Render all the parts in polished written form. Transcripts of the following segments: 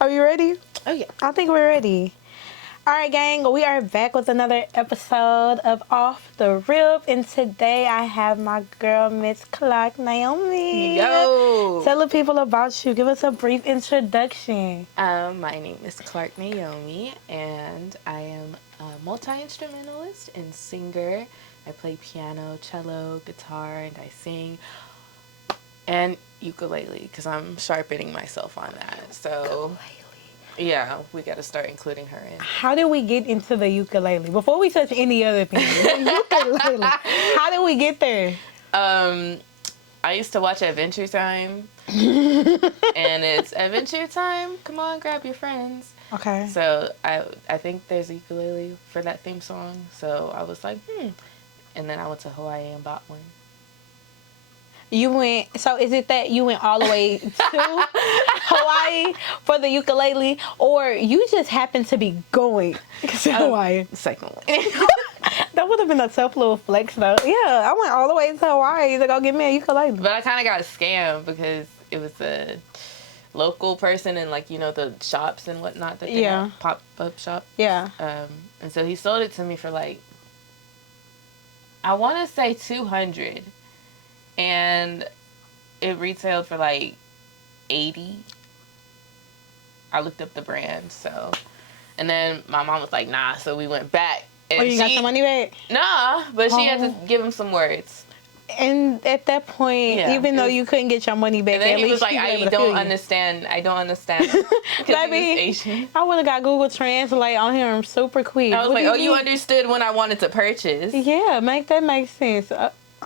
Are you ready? Oh, yeah. I think we're ready. All right, gang, we are back with another episode of Off the Rip, and today I have my girl, Miss Klarc, Naomi. Yo! Tell the people about you. Give us a brief introduction. My name is Klarc Naomi, and I am a multi-instrumentalist and singer. I play piano, cello, guitar, and I sing. And ukulele, because I'm sharpening myself on that. So, yeah, we got to start including her in. How did we get into the ukulele? Before we touch any other thing, the ukulele. How did we get there? I used to watch Adventure Time, and it's Adventure Time. Come on, grab your friends. Okay. So I think there's a ukulele for that theme song. So I was like, and then I went to Hawaii and bought one. You went, so is it that you went all the way to Hawaii for the ukulele, or you just happened to be going to Hawaii? Second one. That would have been a tough little flex, though. Yeah, I went all the way to Hawaii to go get me a ukulele. But I kind of got scammed because it was a local person in, like, you know, the shops and whatnot that they have, pop-up shop. Yeah. And so he sold it to me for, like, I want to say $200. And it retailed for like $80. I looked up the brand, so. And then my mom was like, nah, so we went back. And you got some money back? Nah, but she had to give him some words. And at that point, even though you couldn't get your money back, and then at he least was like, I don't understand. Baby, I would have got Google Translate on him super quick. I was like, you understood when I wanted to purchase. Yeah, that makes sense.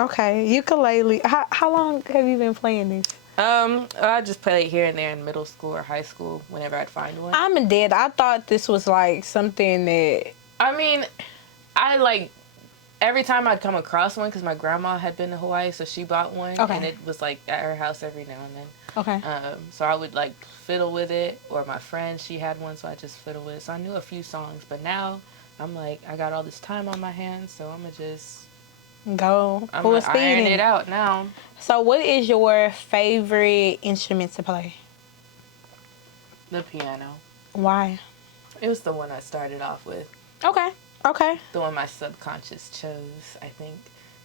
Okay, ukulele. How long have you been playing this? I just played here and there in middle school or high school whenever I'd find one. I'm dead. I thought this was like something that. I mean, I like every time I'd come across one because my grandma had been to Hawaii, so she bought one, and it was like at her house every now and then. Okay. So I would like fiddle with it, or my friend, she had one, so I just fiddle with it. So I knew a few songs, but now I'm like, I got all this time on my hands, so I'm gonna just. Go full speed. Iron it out now. So what is your favorite instrument to play? The piano. Why? It was the one I started off with. Okay. The one my subconscious chose, I think.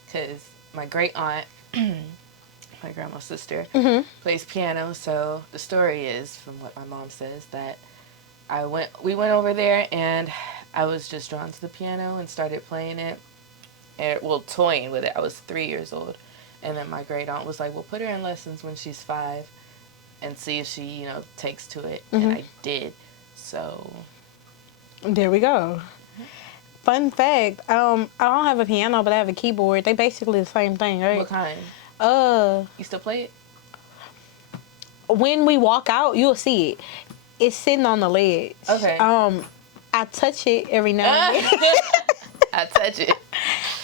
Because my great aunt, my grandma's sister, plays piano. So the story is, from what my mom says, that we went over there and I was just drawn to the piano and started playing it. Toying with it. I was 3 years old. And then my great aunt was like, well, put her in lessons when she's 5 and see if she, takes to it. And I did. So. There we go. Fun fact, I don't have a piano, but I have a keyboard. They basically the same thing, right? What kind? You still play it? When we walk out, you'll see it. It's sitting on the ledge. Okay. I touch it every now and then. I touch it.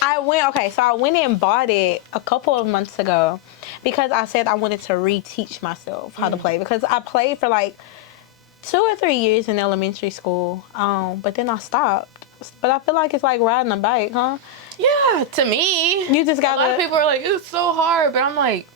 I went and bought it a couple of months ago because I said I wanted to reteach myself how to play, because I played for like 2 or 3 years in elementary school, but then I stopped. But I feel like it's like riding a bike, huh? Yeah, to me. You just got. A lot of people are like, it's so hard, but I'm like,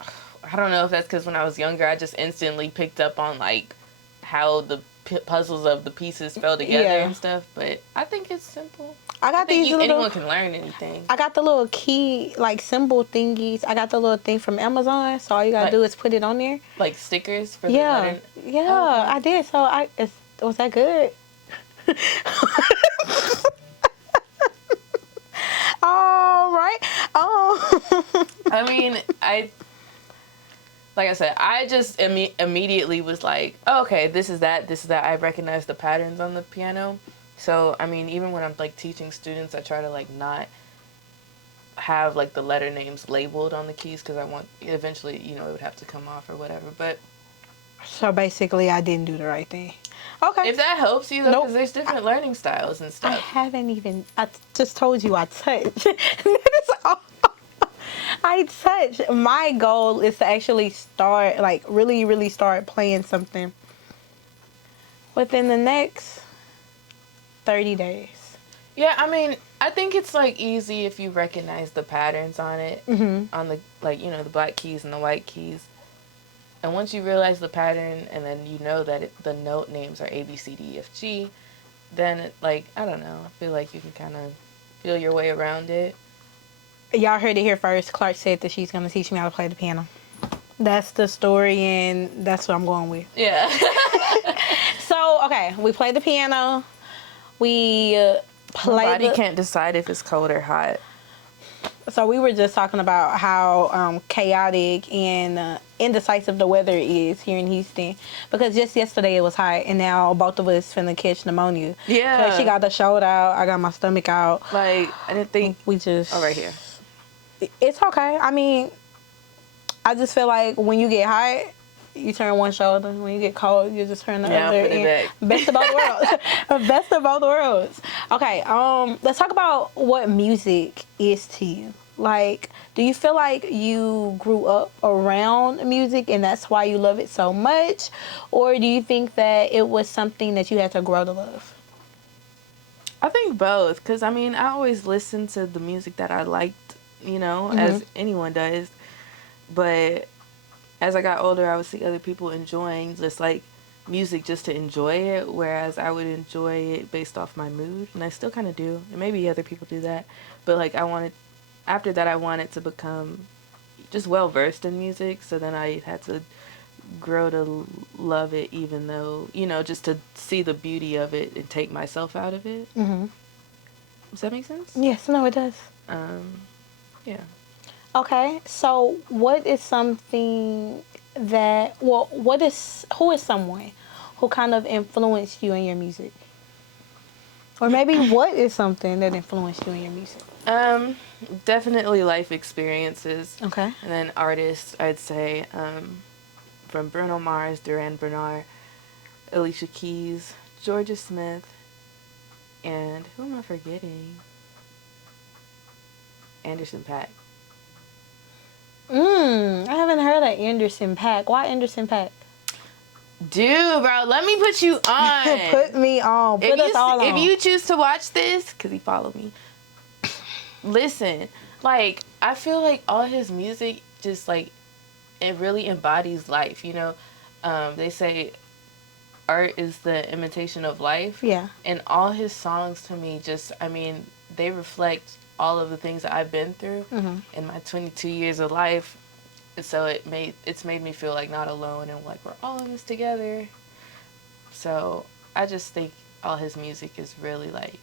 I don't know if that's because when I was younger, I just instantly picked up on like how the puzzles of the pieces fell together and stuff. But I think it's simple. I think anyone can learn anything. I got the little key, like, symbol thingies. I got the little thing from Amazon, so all you gotta do is put it on there. Like stickers for the letter? Yeah, I did. So was that good? All right. I mean, like I said, I just immediately was like, oh, okay, this is that. I recognize the patterns on the piano. So, I mean, even when I'm, like, teaching students, I try to, like, not have, like, the letter names labeled on the keys because I want, eventually, it would have to come off or whatever, but. So, basically, I didn't do the right thing. Okay. If that helps you, though, because there's different learning styles and stuff. I just told you I touch. I touch. My goal is to actually start, like, really, really start playing something within the next 30 days. Yeah, I mean, I think it's, like, easy if you recognize the patterns on it. On the, like, the black keys and the white keys. And once you realize the pattern, and then you know that the note names are A, B, C, D, E, F, G, then it, like, I don't know, I feel like you can kind of feel your way around it. Y'all heard it here first. Klarc said that she's going to teach me how to play the piano. That's the story, and that's what I'm going with. Yeah. So, okay, we played the piano. We played. Nobody can't decide if it's cold or hot. So we were just talking about how chaotic and indecisive the weather is here in Houston. Because just yesterday it was hot, and now both of us finna catch pneumonia. Yeah. So she got the shoulder out, I got my stomach out. Like, I didn't think. We just. Oh, right here. It's okay. I mean, I just feel like when you get hot, you turn one shoulder. When you get cold, you just turn the other. Put it back. Best of both worlds. Best of both worlds. Okay, let's talk about what music is to you. Like, do you feel like you grew up around music and that's why you love it so much? Or do you think that it was something that you had to grow to love? I think both, because, I mean, I always listened to the music that I liked, you know, as anyone does. But as I got older, I would see other people enjoying just, like, music just to enjoy it, whereas I would enjoy it based off my mood, and I still kind of do, and maybe other people do that. But, like, after that, I wanted to become just well-versed in music, so then I had to grow to love it, even though, you know, just to see the beauty of it and take myself out of it. Mm-hmm. Does that make sense? Yes, no, it does. Yeah. Okay, so what is something that, who is someone who kind of influenced you in your music? Or maybe what is something that influenced you in your music? Definitely life experiences. Okay. And then artists, I'd say, from Bruno Mars, Duran Bernard, Alicia Keys, Georgia Smith, and who am I forgetting? Anderson .Paak. I haven't heard of Anderson .Paak. Why Anderson .Paak? Dude, bro, let me put you on. Put me on. Put us all on. If you choose to watch this, because he followed me, listen, like, I feel like all his music just, like, it really embodies life, you know? They say art is the imitation of life. Yeah. And all his songs to me just, I mean, they reflect all of the things that I've been through in my 22 years of life. And so it's made me feel like not alone and like we're all in this together. So I just think all his music is really like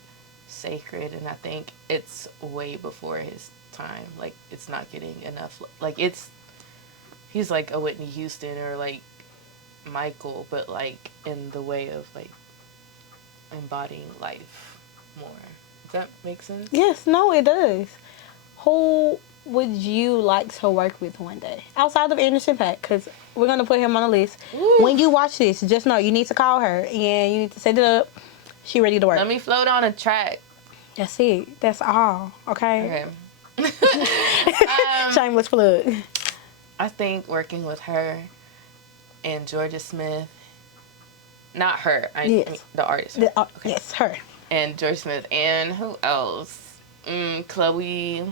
sacred, and I think it's way before his time. Like, it's not getting enough, like, he's like a Whitney Houston or like Michael, but like in the way of like embodying life more. Does that make sense? Yes, no, it does. Who would you like to work with one day outside of Anderson .Paak? Because we're going to put him on the list. Ooh. When you watch this, just know you need to call her and you need to set it up. She ready to work. Let me float on a track. That's it. That's all. Okay. Okay. Shameless plug. I think working with her and Georgia Smith, not her, I mean the artist. Okay. Yes, her. And Georgia Smith, and who else? Chloe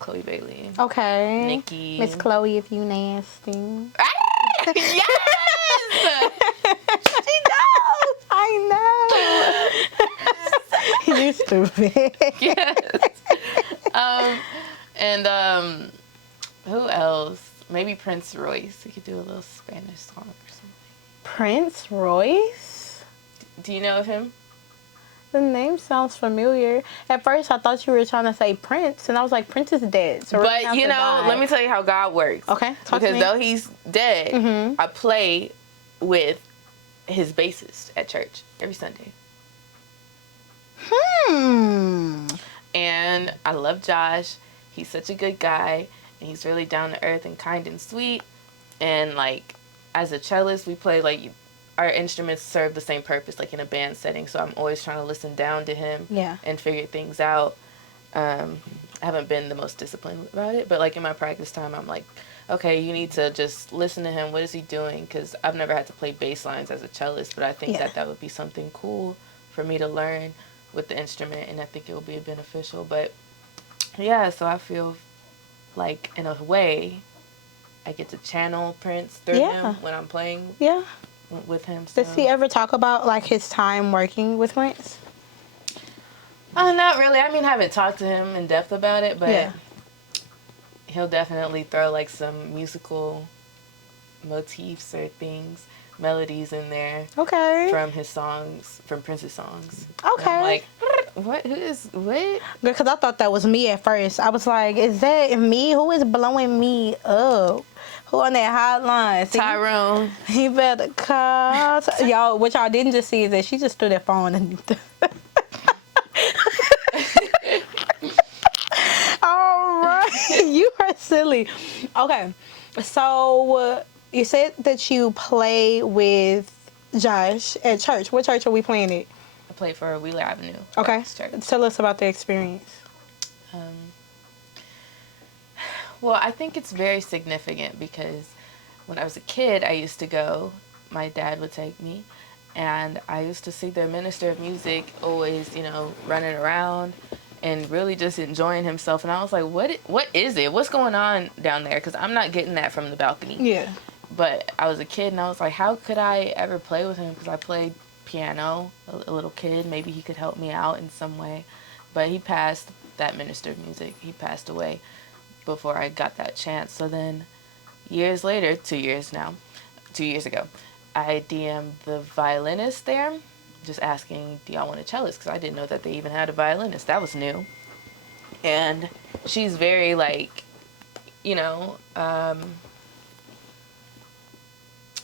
Bailey. Okay. Nikki. Miss Chloe, if you nasty. Yes! She knows. I know. You stupid. Yes. And who else? Maybe Prince Royce. We could do a little Spanish song or something. Prince Royce? Do you know of him? The name sounds familiar. At first, I thought you were trying to say Prince, and I was like, Prince is dead. So but, you know, let me tell you how God works. Okay, talk because to me. Though he's dead, I play with his bassist at church every Sunday. And I love Josh. He's such a good guy, and he's really down to earth and kind and sweet. And, like, as a cellist, we play, like, our instruments serve the same purpose, like in a band setting. So I'm always trying to listen down to him and figure things out. I haven't been the most disciplined about it, but like in my practice time, I'm like, okay, you need to just listen to him. What is he doing? Because I've never had to play bass lines as a cellist, but I think that would be something cool for me to learn with the instrument, and I think it will be beneficial. But yeah, so I feel like in a way, I get to channel Prince through Yeah. him when I'm playing Yeah. with him. So. Does he ever talk about like his time working with Prince? Not really. I mean, I haven't talked to him in depth about it, but Yeah. he'll definitely throw like some musical motifs or things, melodies in there Okay. from his songs, from Prince's songs. Okay. And I'm like, what? Who is what? Because I thought that was me at first. I was like, is that me? Who is blowing me up? Who on that hotline? See, Tyrone. he better call. Y'all, what y'all didn't just see is that she just threw that phone and. All right. You are silly. Okay. So, you said that you play with Josh at church. What church are we playing at? I played for Wheeler Avenue. Okay. Baptist Church. Tell us about the experience. Well, I think it's very significant because when I was a kid, I used to go. My dad would take me, and I used to see the minister of music always, running around and really just enjoying himself. And I was like, what is it? What's going on down there? Because I'm not getting that from the balcony. Yeah. But I was a kid, and I was like, how could I ever play with him? Because I played piano, a little kid. Maybe he could help me out in some way. But he passed, that minister of music. He passed away before I got that chance. So then years later, 2 years ago, I DM'd the violinist there, just asking, do y'all want a cellist? Because I didn't know that they even had a violinist. That was new. And she's very like,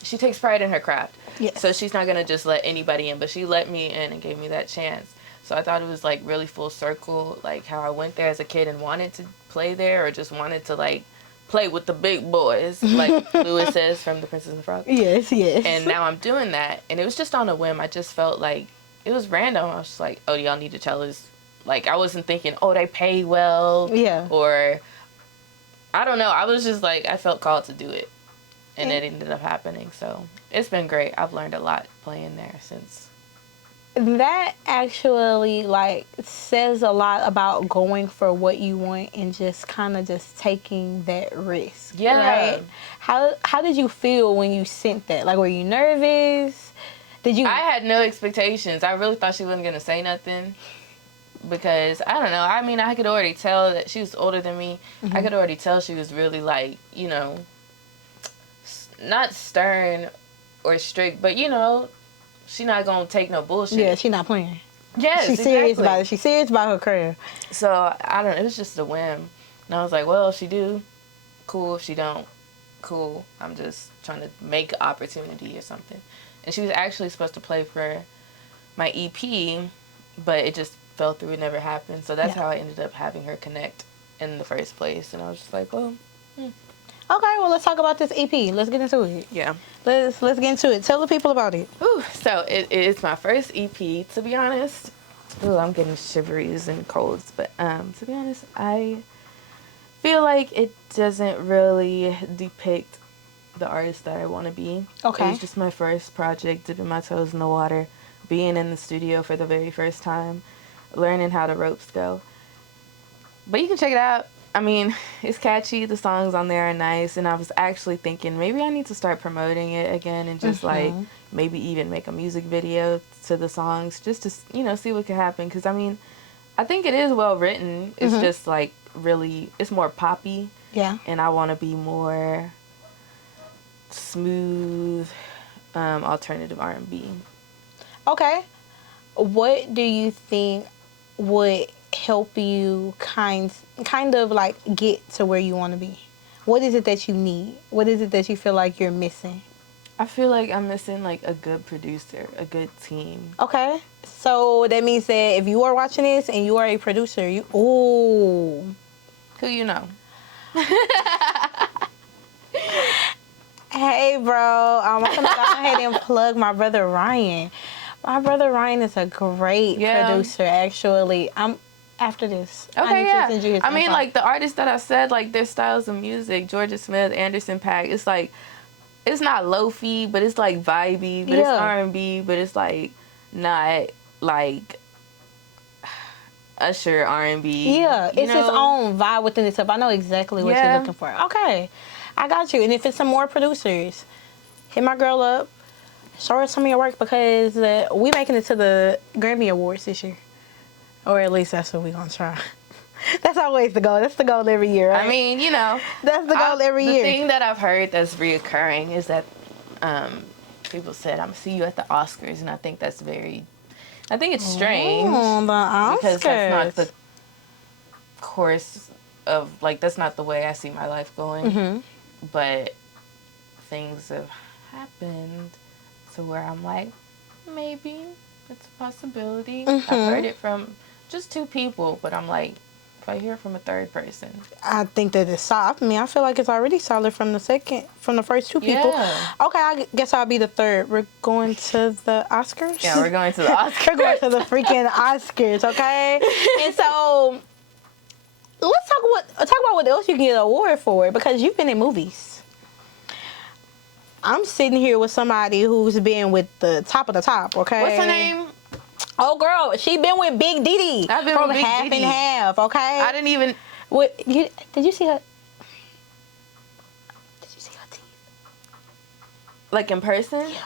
she takes pride in her craft. Yes. So she's not going to just let anybody in, but she let me in and gave me that chance. So I thought it was like really full circle, like how I went there as a kid and wanted to play there, or just wanted to like play with the big boys, like Lewis says from The Princess and the Frog. Yes, yes. And now I'm doing that, and it was just on a whim. I just felt like it was random. I was just like, oh, do y'all need a cellist? Like, I wasn't thinking, oh, they pay well. Yeah. Or, I don't know. I was just like, I felt called to do it. And it ended up happening. So it's been great. I've learned a lot playing there since. That actually like says a lot about going for what you want and just kind of just taking that risk. Yeah. Right? How did you feel when you sent that? Like, were you nervous? Did you? I had no expectations. I really thought she wasn't going to say nothing. Because, I don't know. I mean, I could already tell that she was older than me. Mm-hmm. I could already tell she was really like, not stern or strict, but she not gonna take no bullshit. Yeah, she not playing. Yes, she's serious about it. She's serious about her career. So I don't know. It was just a whim, and I was like, well, if she do, cool. If she don't, cool. I'm just trying to make an opportunity or something. And she was actually supposed to play for my EP, but it just fell through. It never happened. So that's how I ended up having her connect in the first place. And I was just like, well. Okay, well, let's talk about this EP. Let's get into it. Yeah. Let's get into it. Tell the people about it. Ooh, so it's my first EP, to be honest. Ooh, I'm getting shiveries and colds. But to be honest, I feel like it doesn't really depict the artist that I want to be. Okay. It was just my first project, dipping my toes in the water, being in the studio for the very first time, learning how the ropes go. But you can check it out. I mean, it's catchy. The songs on there are nice. And I was actually thinking maybe I need to start promoting it again and just like maybe even make a music video to the songs just to, see what could happen. Because, I mean, I think it is well written. It's just like really, it's more poppy. Yeah. And I want to be more smooth, alternative R&B. Okay. What do you think would help you kind of like get to where you want to be? What is it that you need? What is it that you feel like you're missing? I feel like I'm missing like a good producer, a good team. Okay. So that means that if you are watching this and you are a producer, who you know? Hey, bro. I'm gonna go ahead and plug my brother Ryan. My brother Ryan is a great producer, actually. After this. Okay, yeah. I mean, like, the artists that I said, like, their styles of music, Georgia Smith, Anderson .Paak, it's like, it's not lo-fi, but it's, like, vibey, but it's R&B, but it's, like, not, like, Usher R&B. Yeah, it's its own vibe within itself. I know exactly what you're looking for. Okay. I got you. And if it's some more producers, hit my girl up. Show her some of your work because we making it to the Grammy Awards this year. Or at least that's what we gonna try. That's always the goal. That's the goal every year, right? I mean, you know. That's the goal every year. The thing that I've heard that's reoccurring is that people said, I'm going to see you at the Oscars. And I think that's I think it's strange. Oh, the Oscars. Because that's not the course of, like, that's not the way I see my life going. Mm-hmm. But things have happened to where I'm like, maybe it's a possibility. Mm-hmm. I've heard it from just 2 people, but I'm like, if I hear it from a 3rd person. I think that it's solid. I mean, I feel like it's already solid from the first 2 people. Yeah. Okay, I guess I'll be the 3rd. We're going to the Oscars? Yeah, we're going to the Oscars. We're going to the freaking Oscars, okay? And so, let's talk about what else you can get an award for, because you've been in movies. I'm sitting here with somebody who's been with the top of the top, okay? What's her name? Oh, girl, she been with Big Diddy. I've been from with Big Half Diddy. and Half, okay? I didn't even... Did you see her? Did you see her teeth? Like, in person? Yeah.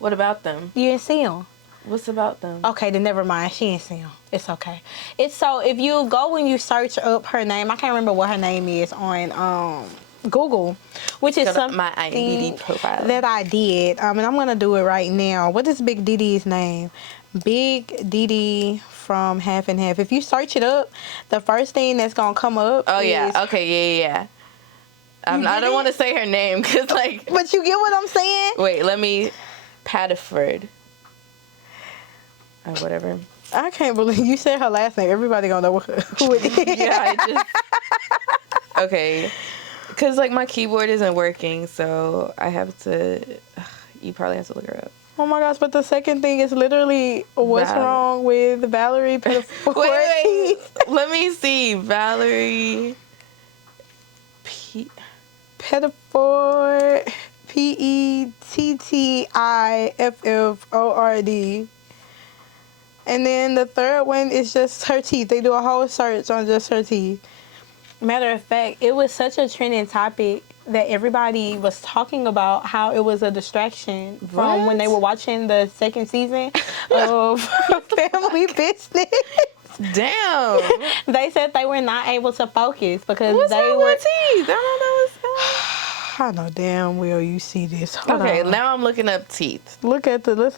What about them? You didn't see them? What's about them? Okay, then never mind. She didn't see them. It's okay. It's so, if you go and you search up her name, I can't remember what her name is on Google, which is something my IMDb profile that I did. And I'm going to do it right now. What is Big Diddy's name? Big Diddy from Half and Half. If you search it up, the first thing that's gonna come up. Oh, is, yeah. Okay, yeah. I don't want to say her name because, like. But you get what I'm saying? Wait, let me. Paddiford. Or whatever. I can't believe you said her last name. Everybody gonna know who it is. Yeah, I just. Okay. Because, like, my keyboard isn't working, so I have to. You probably have to look her up. Oh my gosh, but the second thing is literally what's wrong with Valerie Pettiford. Wait. Let me see. Valerie Pettiford. Pettifford. And then the third one is just her teeth. They do a whole search on just her teeth. Matter of fact, it was such a trending topic that everybody was talking about how it was a distraction from when they were watching the 2nd season of Family Business. Damn. They said they were not able to focus because What's they wrong were. with teeth? I don't know what's going on. I know damn well you see this. Hold Okay, on. now I'm looking up teeth. Let's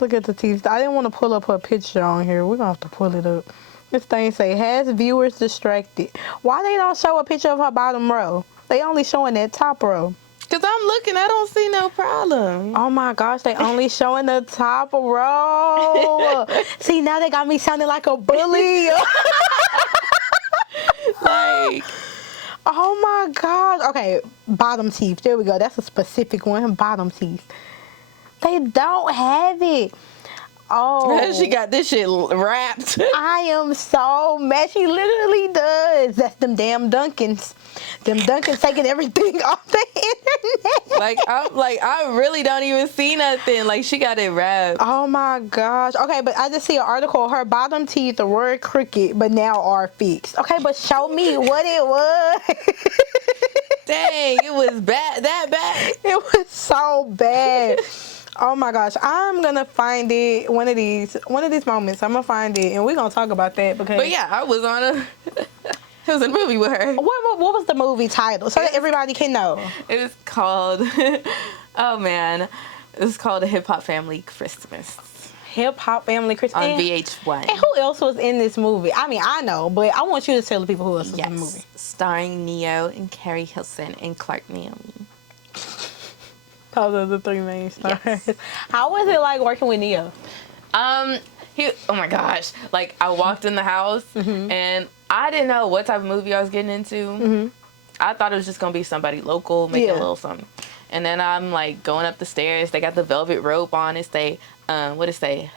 look at the teeth. I didn't want to pull up her picture on here. We're gonna have to pull it up. This thing say has viewers distracted. Why they don't show a picture of her bottom row? They only showing that top row. Because I'm looking, I don't see no problem. Oh my gosh, they only showing the top row. See, now they got me sounding like a bully. Like, oh my gosh. Okay, bottom teeth. There we go. That's a specific one. Bottom teeth. They don't have it. Oh. she got this shit wrapped. I am so mad. She literally does. That's them damn Dunkins. Them Dunkins taking everything off the internet. I really don't even see nothing. Like, she got it wrapped. Oh my gosh. Okay, but I just see an article. Her bottom teeth were crooked, but now are fixed. Okay, but show me what it was. Dang, it was bad. That bad. It was so bad. Oh my gosh, I'm gonna find it one of these moments. I'm gonna find it, and we're gonna talk about that because. But yeah, I was on a. It was a movie with her. What was the movie title so that everybody can know? It was called. Oh man, it was called A Hip Hop Family Christmas. Hip Hop Family Christmas on VH1. And who else was in this movie? I mean, I know, but I want you to tell the people who else was in the movie. Starring Neo and Carrie Hilson and Klarc Naomi. Those are the 3 main stars. Yes. How was it like working with Neo? Oh my gosh. Like, I walked in the house and I didn't know what type of movie I was getting into. I thought it was just going to be somebody local, making a little something. And then I'm like going up the stairs. They got the velvet rope on. It say, what it say?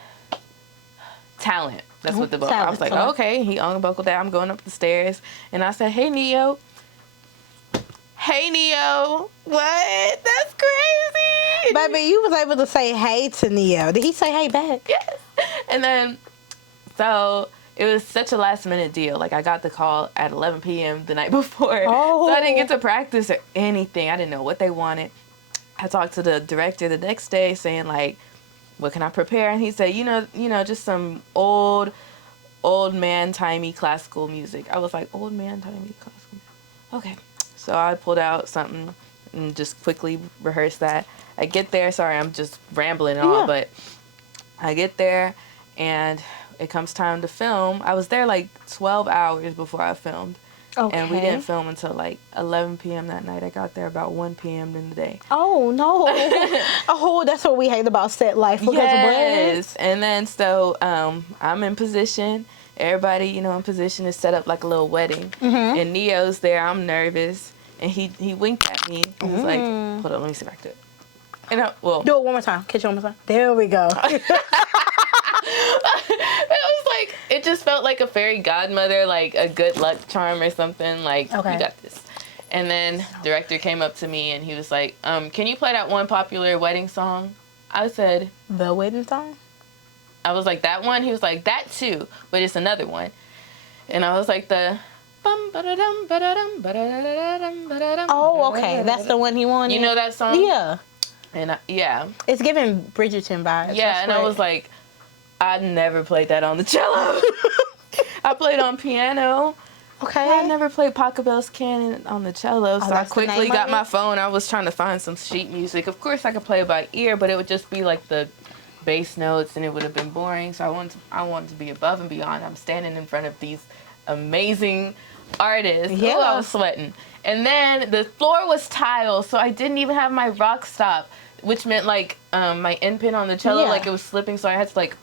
Talent. That's what the book. I was like, okay, he unbuckled that. I'm going up the stairs. And I said, hey, Neo. Hey, Neo. What? That's crazy. Baby, you was able to say hey to Neo. Did he say hey back? Yes. And then, so it was such a last minute deal. Like, I got the call at 11 p.m. the night before. Oh. So I didn't get to practice or anything. I didn't know what they wanted. I talked to the director the next day saying, like, what can I prepare? And he said, just some old man-timey classical music. I was like, old man-timey classical music. Okay. So I pulled out something and just quickly rehearsed that. I get there. Sorry, I'm just rambling and all, but I get there and it comes time to film. I was there like 12 hours before I filmed. Okay. And we didn't film until like 11 p.m. that night. I got there about 1 p.m. in the day. Oh, no. Oh, that's what we hate about set life. Because yes. And then so I'm in position. Everybody, in position is set up like a little wedding. Mm-hmm. And Neo's there. I'm nervous. And he winked at me. He was like, hold on, let me see if I can do it. And do it one more time. Catch it one more time. There we go. It just felt like a fairy godmother, like a good luck charm or something. Like, You got this. And then director came up to me and he was like, can you play that one popular wedding song? I said, the wedding song? I was like, that one? He was like, that too, but it's another one. And I was like, the... Oh, okay. That's the one he wanted? You know that song? Yeah. And yeah. It's giving Bridgerton vibes. Yeah, and I was like, I never played that on the cello. I played on piano. Okay. I never played Pachelbel's Canon on the cello, so I quickly got my phone. I was trying to find some sheet music. Of course, I could play it by ear, but it would just be like the bass notes, and it would have been boring. So I wanted to be above and beyond. I'm standing in front of these amazing artists. Yeah. Ooh, I was sweating. And then the floor was tile, so I didn't even have my rock stop, which meant like my end pin on the cello, like it was slipping, so I had to like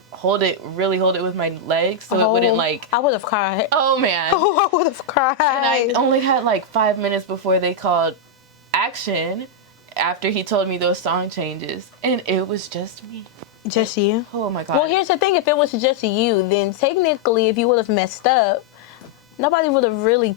really hold it with my legs so it wouldn't like... I would have cried. Oh, man. Oh, I would have cried. And I only had like 5 minutes before they called action after he told me those song changes. And it was just me. Just you? Oh, my God. Well, here's the thing. If it was just you, then technically if you would have messed up, nobody would have really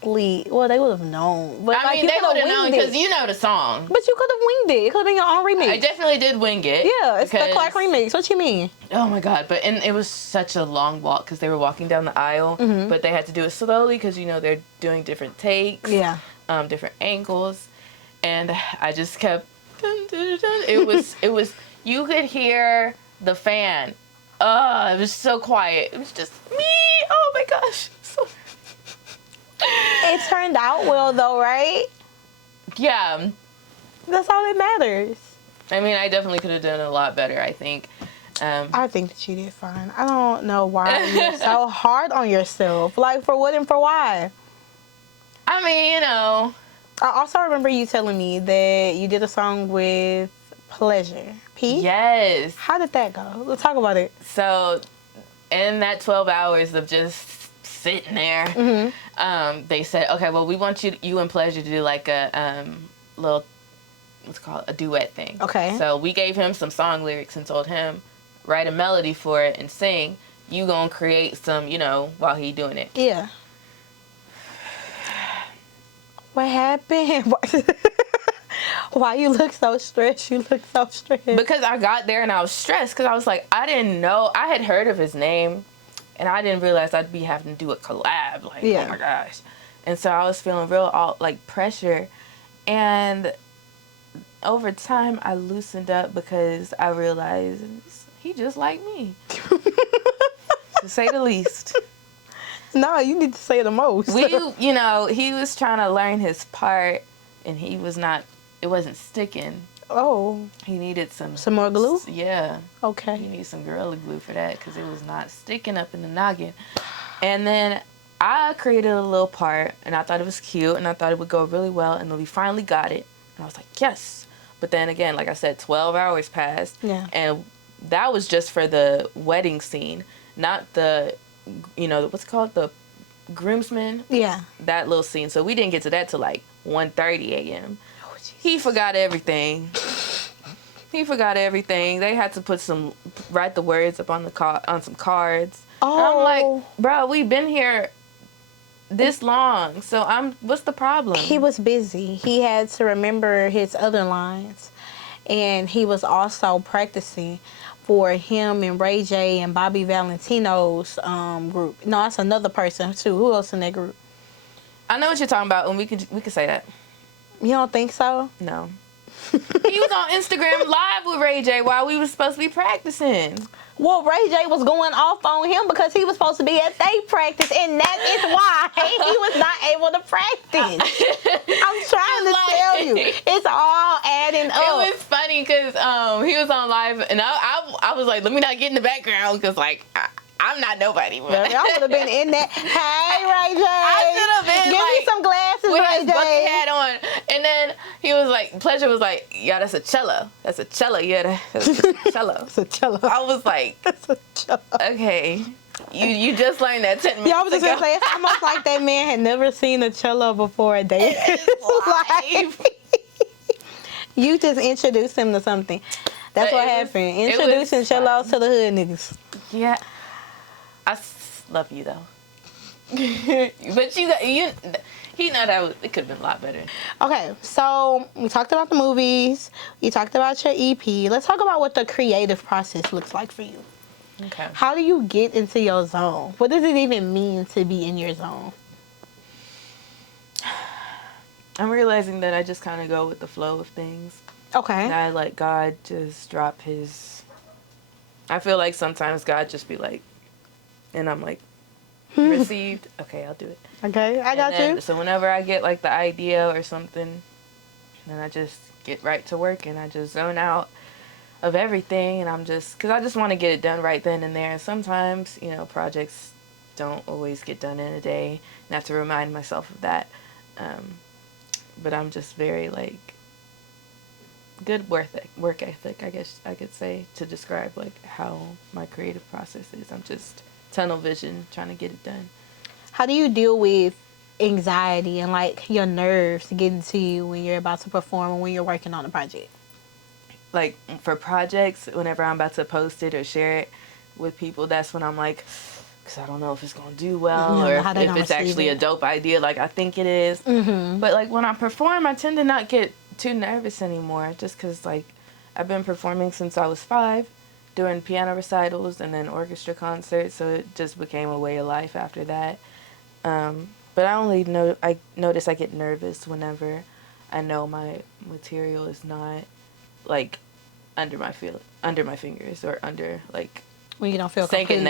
well, they would have known. But I mean, they would have known because you know the song. But you could have winged it. It could have been your own remix. I definitely did wing it. Yeah, it's the Klarc remix. What you mean? Oh my God! And it was such a long walk because they were walking down the aisle, but they had to do it slowly because they're doing different takes, different angles, and I just kept. Dun, dun, dun. It was. You could hear the fan. It was so quiet. It was just me. Oh my gosh. So. It turned out well, though, right? Yeah. That's all that matters. I mean, I definitely could have done a lot better, I think. I think that you did fine. I don't know why you're so hard on yourself. Like, for what and for why? I mean, I also remember you telling me that you did a song with Pleasure. P? Yes. How did that go? Let's talk about it. So, in that 12 hours of just sitting there, they said, okay, well, we want you and Pleasure to do like a little, what's it called, a duet thing. Okay. So we gave him some song lyrics and told him, write a melody for it and sing. You gonna create some, while he doing it. Yeah. What happened? Why you look so stressed? You look so stressed. Because I got there and I was stressed because I was like, I didn't know. I had heard of his name. And I didn't realize I'd be having to do a collab. Like, oh my gosh. And so I was feeling real, pressure. And over time, I loosened up because I realized he just like me. To say the least. No, you need to say the most. He was trying to learn his part. And it wasn't sticking. Oh. He needed some more glue? Yeah. Okay. You need some Gorilla Glue for that because it was not sticking up in the noggin. And then I created a little part, and I thought it was cute, and I thought it would go really well, and then we finally got it. And I was like, yes. But then again, like I said, 12 hours passed. Yeah. And that was just for the wedding scene, not the, what's it called? The groomsmen? Yeah. That little scene. So we didn't get to that till like 1:30 a.m. He forgot everything. They had to write the words up on some cards. Oh. And I'm like, bro, we've been here this long, so what's the problem? He was busy. He had to remember his other lines, and he was also practicing for him and Ray J and Bobby Valentino's group. No, it's another person too. Who else in that group? I know what you're talking about, and we could say that. You don't think so? No. He was on Instagram live with Ray J while we was supposed to be practicing. Well, Ray J was going off on him because he was supposed to be at their practice, and that is why he was not able to practice. I'm trying to tell you, it's all adding up. It was funny because he was on live, and I was like, let me not get in the background because like I'm not nobody. But I would have been in that. Hey, Ray J. I should have been. Give like, me some glasses, with Ray his J. bucket hat on, and then he was like, Pleasure was like, yeah, that's a cello. That's a cello. Yeah, that's a cello. It's a cello. I was like, It's a cello. okay, you just learned that 10 minutes Yeah, I was just ago. gonna say, it's almost like that man had never seen a cello before a day. Life. You just introduced him to something. That's But what it was- happened. it was Introducing cellos fun. to the hood niggas. Yeah, love you though. But he know that it could have been a lot better. Okay, so we talked about the movies. We talked about your EP. Let's talk about what the creative process looks like for you. Okay. How do you get into your zone? What does it even mean to be in your zone? I'm realizing that I just kind of go with the flow of things. Okay. And I let God just drop his. I feel like sometimes God just be like, and I'm like, received. Okay, I'll do it. Okay, I got you. So whenever I get like the idea or something, then I just get right to work and I just zone out of everything, and I'm just, because I just want to get it done right then and there. And sometimes, projects don't always get done in a day, and I have to remind myself of that. But I'm just very like good work ethic, I guess I could say, to describe like how my creative process is. I'm just tunnel vision, trying to get it done. How do you deal with anxiety and like your nerves getting to you when you're about to perform or when you're working on a project? Like for projects, whenever I'm about to post it or share it with people, that's when I'm like, because I don't know if it's going to do well or if it's actually a dope idea like I think it is. Mm-hmm. But like when I perform, I tend to not get too nervous anymore, just because like I've been performing since I was 5, doing piano recitals and then orchestra concerts, so it just became a way of life after that. But I notice I get nervous whenever I know my material is not like under my fingers or under like When you don't feel second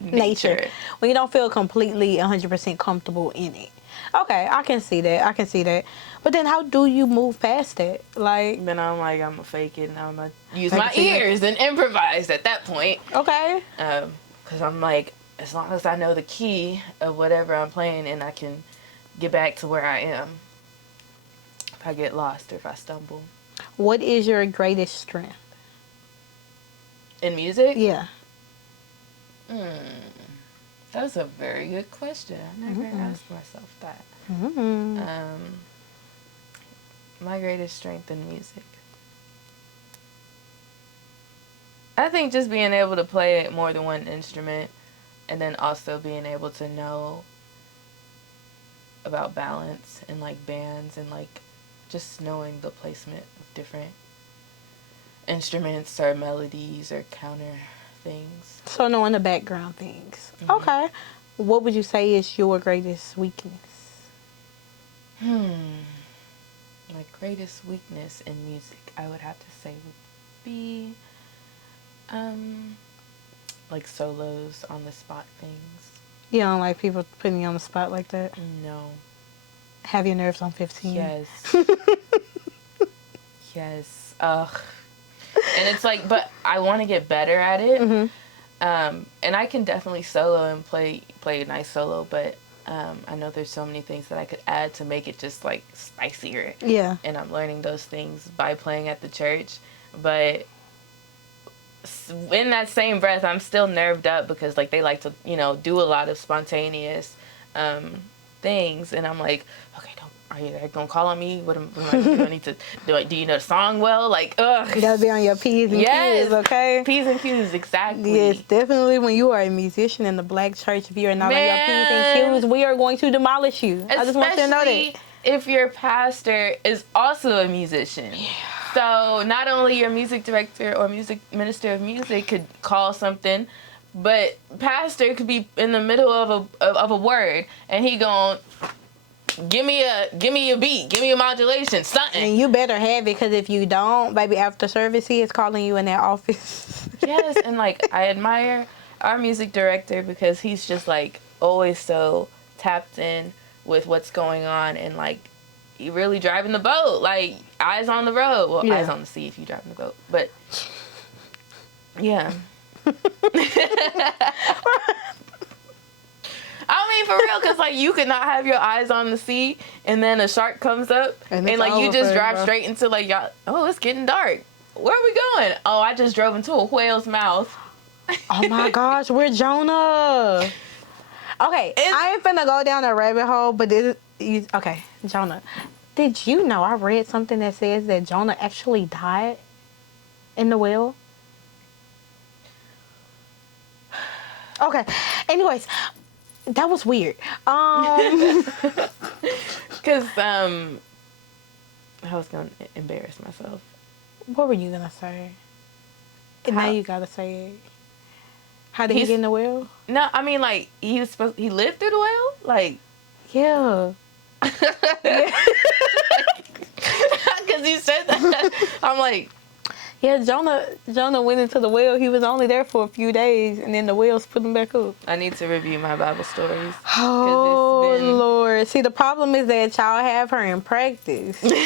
nature. When you don't feel completely 100% comfortable in it. Okay, I can see that. But then how do you move past it? Like, then I'm like, I'm gonna fake it and I'm gonna use my ears and improvise at that point. okay. Because I'm like, as long as I know the key of whatever I'm playing and I can get back to where I am, if I get lost or if I stumble. What is your greatest strength? In music? Yeah. That's a very good question. I never asked myself that. Mm-hmm. My greatest strength in music, I think just being able to play more than one instrument, and then also being able to know about balance and like bands and like just knowing the placement of different instruments or melodies or counter things. So knowing the background things. Mm-hmm. Okay. What would you say is your greatest weakness? My greatest weakness in music, I would have to say, would be like solos, on the spot things. You don't like people putting you on the spot like that? No. Have your nerves on 15? Yes. Yes. Ugh. And it's like, but I want to get better at it. Mm-hmm. And I can definitely solo and play a nice solo, but I know there's so many things that I could add to make it just like spicier. Yeah. And I'm learning those things by playing at the church. But in that same breath, I'm still nerved up because like they like to, do a lot of spontaneous things, and I'm like, okay, are you gonna call on me? What am I gonna do? I need to do you know the song well? Like, ugh. You gotta be on your P's and Q's, okay? P's and Q's, exactly. Yes, definitely. When you are a musician in the black church, if you are not on your P's and Q's, we are going to demolish you. I just want you to know that. If your pastor is also a musician. Yeah. So not only your music director or music minister of music could call something, but pastor could be in the middle of a word, and he going, give me a beat, give me a modulation, something. And you better have it, because if you don't, baby, after service, he is calling you in that office. Yes, and like I admire our music director because he's just like always so tapped in with what's going on, and like he really driving the boat, like eyes on the road. Well, eyes on the sea if you driving the boat, but yeah. I mean, for real, because like you could not have your eyes on the sea, and then a shark comes up, and like you just drive straight into like y'all. Oh, it's getting dark. Where are we going? Oh, I just drove into a whale's mouth. Oh my gosh, we're Jonah. Okay, I ain't finna go down a rabbit hole, but okay, Jonah. Did you know I read something that says that Jonah actually died in the whale? Okay. Anyways, that was weird. Because I was gonna embarrass myself. What were you gonna say? Now you gotta say it. How did he get in the whale? No, I mean like he lived through the whale, like yeah. Because you said that, I'm like, yeah. Jonah went into the whale. He was only there for a few days, and then the whales put him back up. I need to review my Bible stories. Oh Lord! See, the problem is that y'all have her in practice. Y'all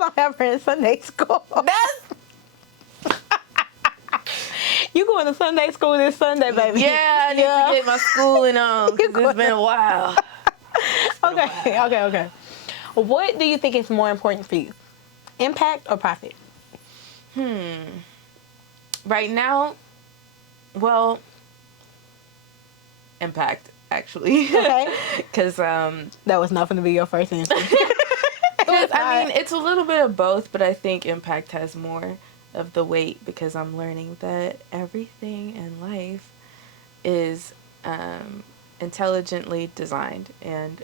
don't have her in Sunday school. You going to Sunday school this Sunday, baby? Yeah, I need to get my schooling on. It's been a while. Okay. What do you think is more important for you? Impact or profit? Right now, well, impact, actually. Okay. Because that was nothing to be your first answer. I mean, it's a little bit of both, but I think impact has more of the weight, because I'm learning that everything in life is intelligently designed and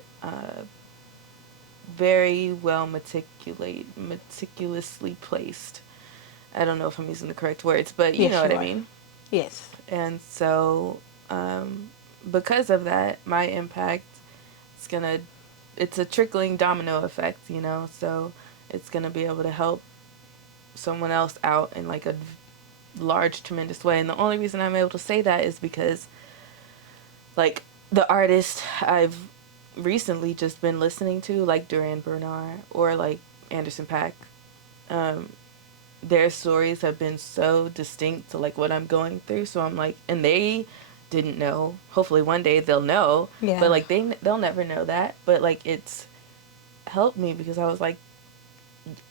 very well meticulously placed. I don't know if I'm using the correct words, but you know what I mean. Yes. And so because of that, my impact it's a trickling domino effect, you know, so it's gonna be able to help someone else out in like a large, tremendous way. And the only reason I'm able to say that is because like the artist I've recently just been listening to, like Duran Bernard or like Anderson .Paak, their stories have been so distinct to like what I'm going through. So I'm like, and they didn't know. Hopefully one day they'll know. Yeah. But like they'll never know that. But like it's helped me, because I was like,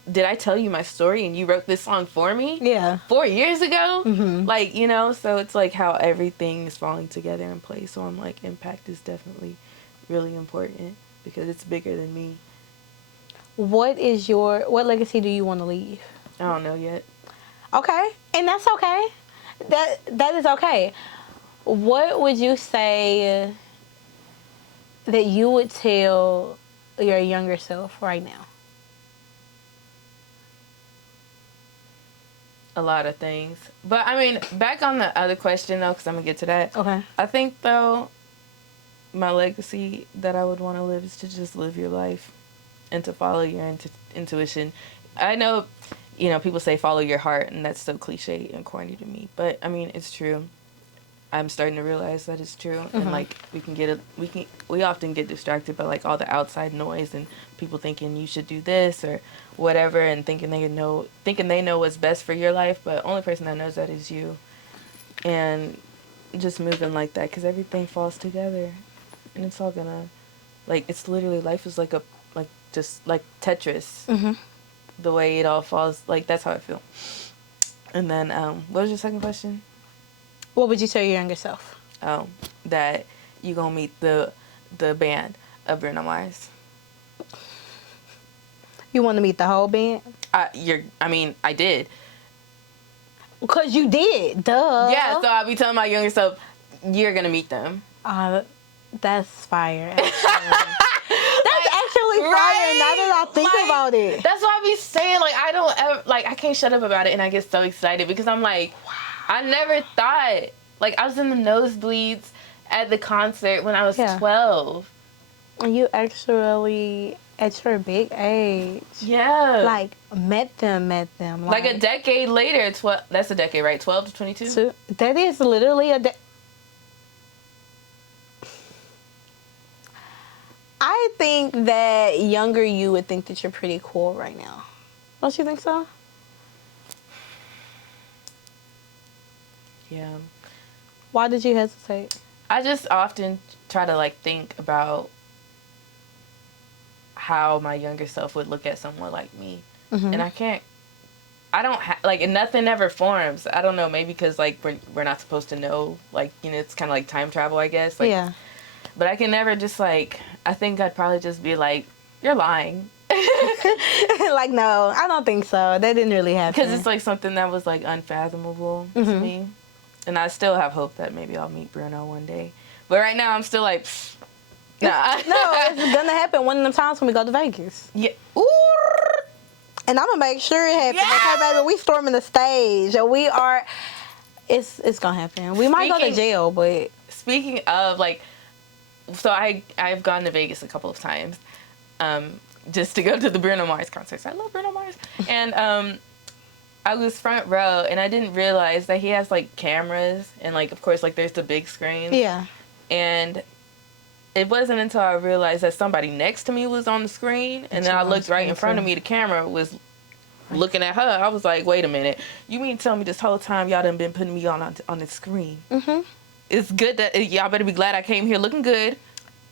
did I tell you my story and you wrote this song for me? Yeah. 4 years ago? Mm-hmm. Like, you know, so it's like how everything is falling together in place. So I'm like, impact is definitely really important, because it's bigger than me. What legacy do you want to leave? I don't know yet. Okay. And that's okay. That is okay. What would you say that you would tell your younger self right now? A lot of things. But, I mean, back on the other question, though, because I'm going to get to that. Okay. I think, though, my legacy that I would want to live is to just live your life and to follow your intuition. I know, you know, people say follow your heart, and that's so cliche and corny to me. But, I mean, it's true. I'm starting to realize that it's true. Mm-hmm. And, like, we often get distracted by, like, all the outside noise and people thinking you should do this or whatever, and thinking they know what's best for your life, but the only person that knows that is you. And just moving like that, because everything falls together, and it's all gonna, like, it's literally, life is like just like Tetris. Mm-hmm. The way it all falls, like, that's how I feel. And then what was your second question? What would you tell your younger self? Oh, that you gonna meet the band of Bruno Mars. You want to meet the whole band? I did. Because you did, duh. Yeah, so I'll be telling my younger self, you're going to meet them. That's fire. That's actually really fire now that I think Like, about it. That's why I be saying, like, I don't ever, like, I can't shut up about it, and I get so excited because I'm like, I never thought, like, I was in the nosebleeds at the concert when I was 12. And you actually, at your big age, like met them. Like a decade later, that's a decade, right? 12 to 22? That is literally I think that younger you would think that you're pretty cool right now. Don't you think so? Yeah. Why did you hesitate? I just often try to, like, think about how my younger self would look at someone like me. Mm-hmm. And I don't like, and nothing ever forms. I don't know, maybe because, like, we're not supposed to know, like, you know, it's kind of like time travel, I guess. Like, yeah. But I can never just, like, I think I'd probably just be like, you're lying. Like, no, I don't think so. That didn't really happen. Because it's, like, something that was, like, unfathomable to me. And I still have hope that maybe I'll meet Bruno one day. But right now, I'm still like, nah. No, it's gonna happen one of them times when we go to Vegas. Yeah. Ooh. And I'm gonna make sure it happens. Yeah. Okay, baby, we storming the stage. We are. It's gonna happen. We might go to jail, but speaking of, like, so I've gone to Vegas a couple of times, just to go to the Bruno Mars concerts. I love Bruno Mars, and I was front row, and I didn't realize that he has, like, cameras, and, like, of course, like, there's the big screen. Yeah. And it wasn't until I realized that somebody next to me was on the screen, and then I looked right in front of me, the camera was looking at her. I was like, wait a minute. You mean to tell me this whole time y'all done been putting me on the screen? Mm-hmm. It's good that, y'all better be glad I came here looking good.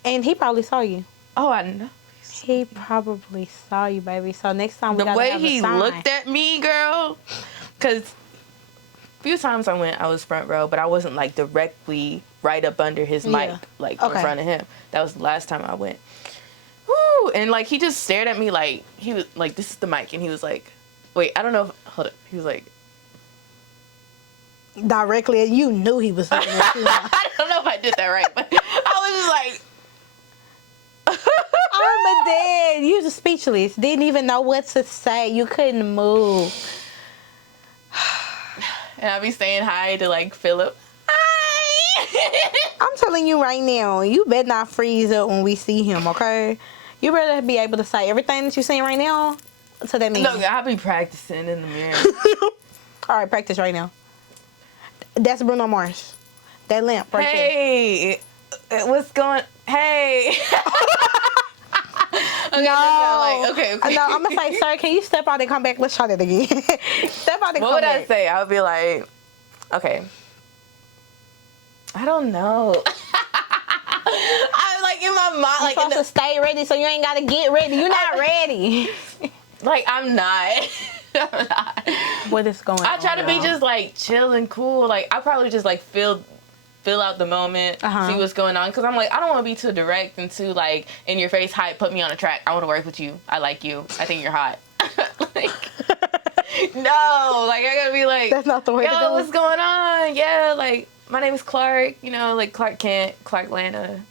And he probably saw you. Oh, I know. He probably saw you, baby. So next time we gotta have a sign. The way he looked at me, girl, because a few times I was front row, but I wasn't, like, directly right up under his mic, like, in front of him. That was the last time I went. Woo! And, like, he just stared at me like, he was like, this is the mic. And he was like, wait, I don't know hold up. He was like, directly, you knew he was looking at you. I don't know if I did that right, but I was just like, I'm dead. You was speechless. Didn't even know what to say. You couldn't move. And I'll be saying hi to, like, Philip. Hi. I'm telling you right now, you better not freeze up when we see him, okay? You better be able to say everything that you're saying right now to that man. Look, I'll be practicing in the mirror. All right, practice right now. That's Bruno Mars. That lamp right there. Hey, what's going? Hey. Okay, no. Okay. No, I'm gonna say, sir, can you step out and come back? Let's try that again. Step out and come back. What would I say? I would be like, okay. I don't know. I'm like in my mind, you're like, supposed to stay ready, so you ain't gotta get ready. You're not ready. Like, I'm not. I'm not. What is going on? I try to be just, like, chill and cool. Like, I probably just, like, feel out the moment, see what's going on. Because I'm like, I don't want to be too direct and too, like, in your face, hype, put me on a track. I want to work with you. I like you. I think you're hot. Like, no. Like, I got to be like, that's not the way to go. What's going on? Yeah, like, my name is Klarc. You know, like, Clark Kent, Clark Lana,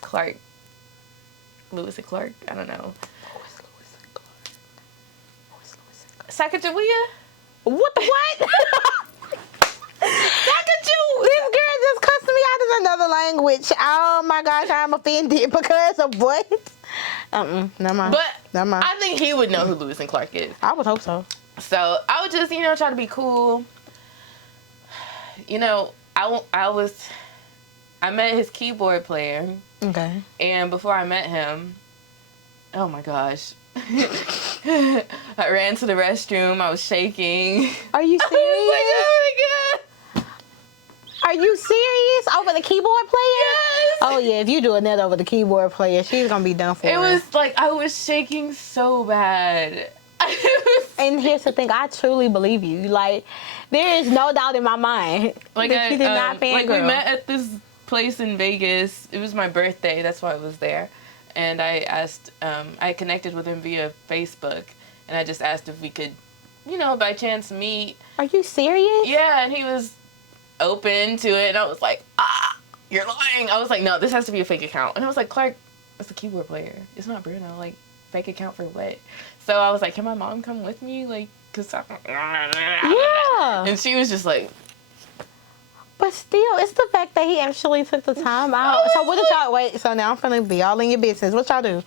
Clark, Lewis and Clark. I don't know. Sacagawea? What the what? This girl just cussed me out in another language. Oh my gosh, I'm offended because of what? Never mind. But never mind. I think he would know who Lewis and Clark is. I would hope so. So I would just, try to be cool. I met his keyboard player. Okay. And before I met him, oh my gosh. I ran to the restroom. I was shaking. Are you serious? Oh my God. Are you serious? Over the keyboard player? Yes. Oh yeah, if you do that over the keyboard player, she's gonna be done for. It was like I was shaking so bad. And here's the thing, I truly believe you. Like, there is no doubt in my mind like that you did not fangirl. Like, we met at this place in Vegas. It was my birthday. That's why I was there. And I asked, I connected with him via Facebook, and I just asked if we could, by chance meet. Are you serious? Yeah, and he was open to it, and I was like, you're lying. I was like, no, this has to be a fake account. And I was like, Clark, that's the keyboard player. It's not Bruno. Like, fake account for what? So I was like, can my mom come with me? Like, cause Yeah. and she was just like, But still, it's the fact that he actually took the time out. So what did y'all, wait, so now I'm finna be all in your business. What y'all do?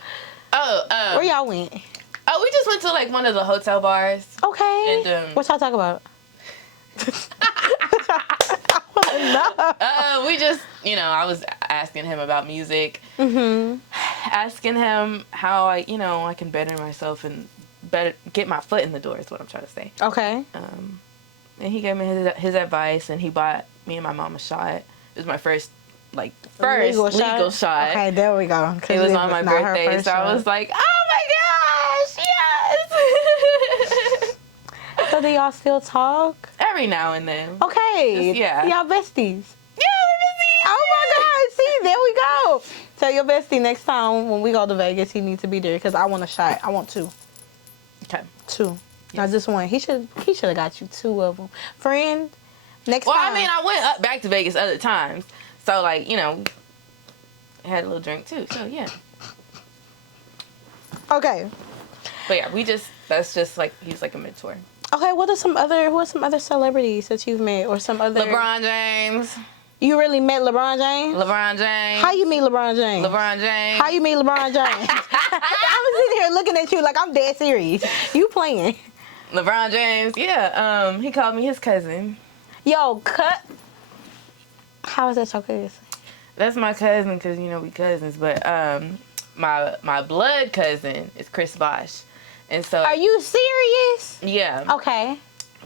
Where y'all went? Oh, we just went to like one of the hotel bars. Okay. And what y'all talk about? I wanna know. We just, I was asking him about music. Mm-hmm. Asking him how I can better myself and better get my foot in the door is what I'm trying to say. Okay. And he gave me his advice, and he bought me and my mom a shot. It was my first legal shot. Okay, there we go. It was on my birthday, so I was like, oh my gosh, yes! So do y'all still talk? Every now and then. Okay. Yeah. Y'all besties? Yeah, we're besties! Oh my God, see, there we go. Tell your bestie next time when we go to Vegas, he needs to be there, because I want a shot. I want 2. Okay. 2. Yes. Not just 1. He should have got you 2 of them. Friend, next time. Well, I mean, I went back to Vegas other times. So, like, had a little drink too. So, yeah. Okay. But yeah, that's just like, he's like a mentor. Okay, who are some other celebrities that you've met, or some other? LeBron James. You really met LeBron James? LeBron James. How you meet LeBron James? LeBron James. How you meet LeBron James? I was sitting here looking at you like I'm dead serious. You playing. LeBron James, yeah. He called me his cousin. Yo, cut. How is that your cousin? That's my cousin because, we cousins. But my blood cousin is Chris Bosh. And so... Are you serious? Yeah. Okay.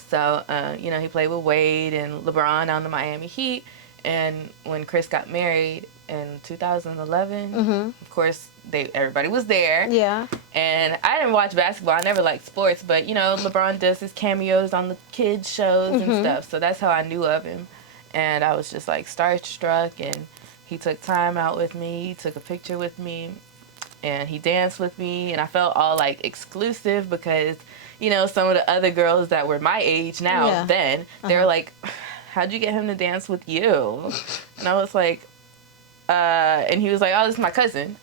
So, he played with Wade and LeBron on the Miami Heat. And when Chris got married in 2011, of course, everybody was there. Yeah. And I didn't watch basketball. I never liked sports. But, LeBron does his cameos on the kids' shows and stuff. So that's how I knew of him. And I was just, like, starstruck. And he took time out with me. He took a picture with me. And he danced with me. And I felt all, like, exclusive because, some of the other girls that were my age now, then, they were like... How'd you get him to dance with you? And I was like, and he was like, oh, this is my cousin.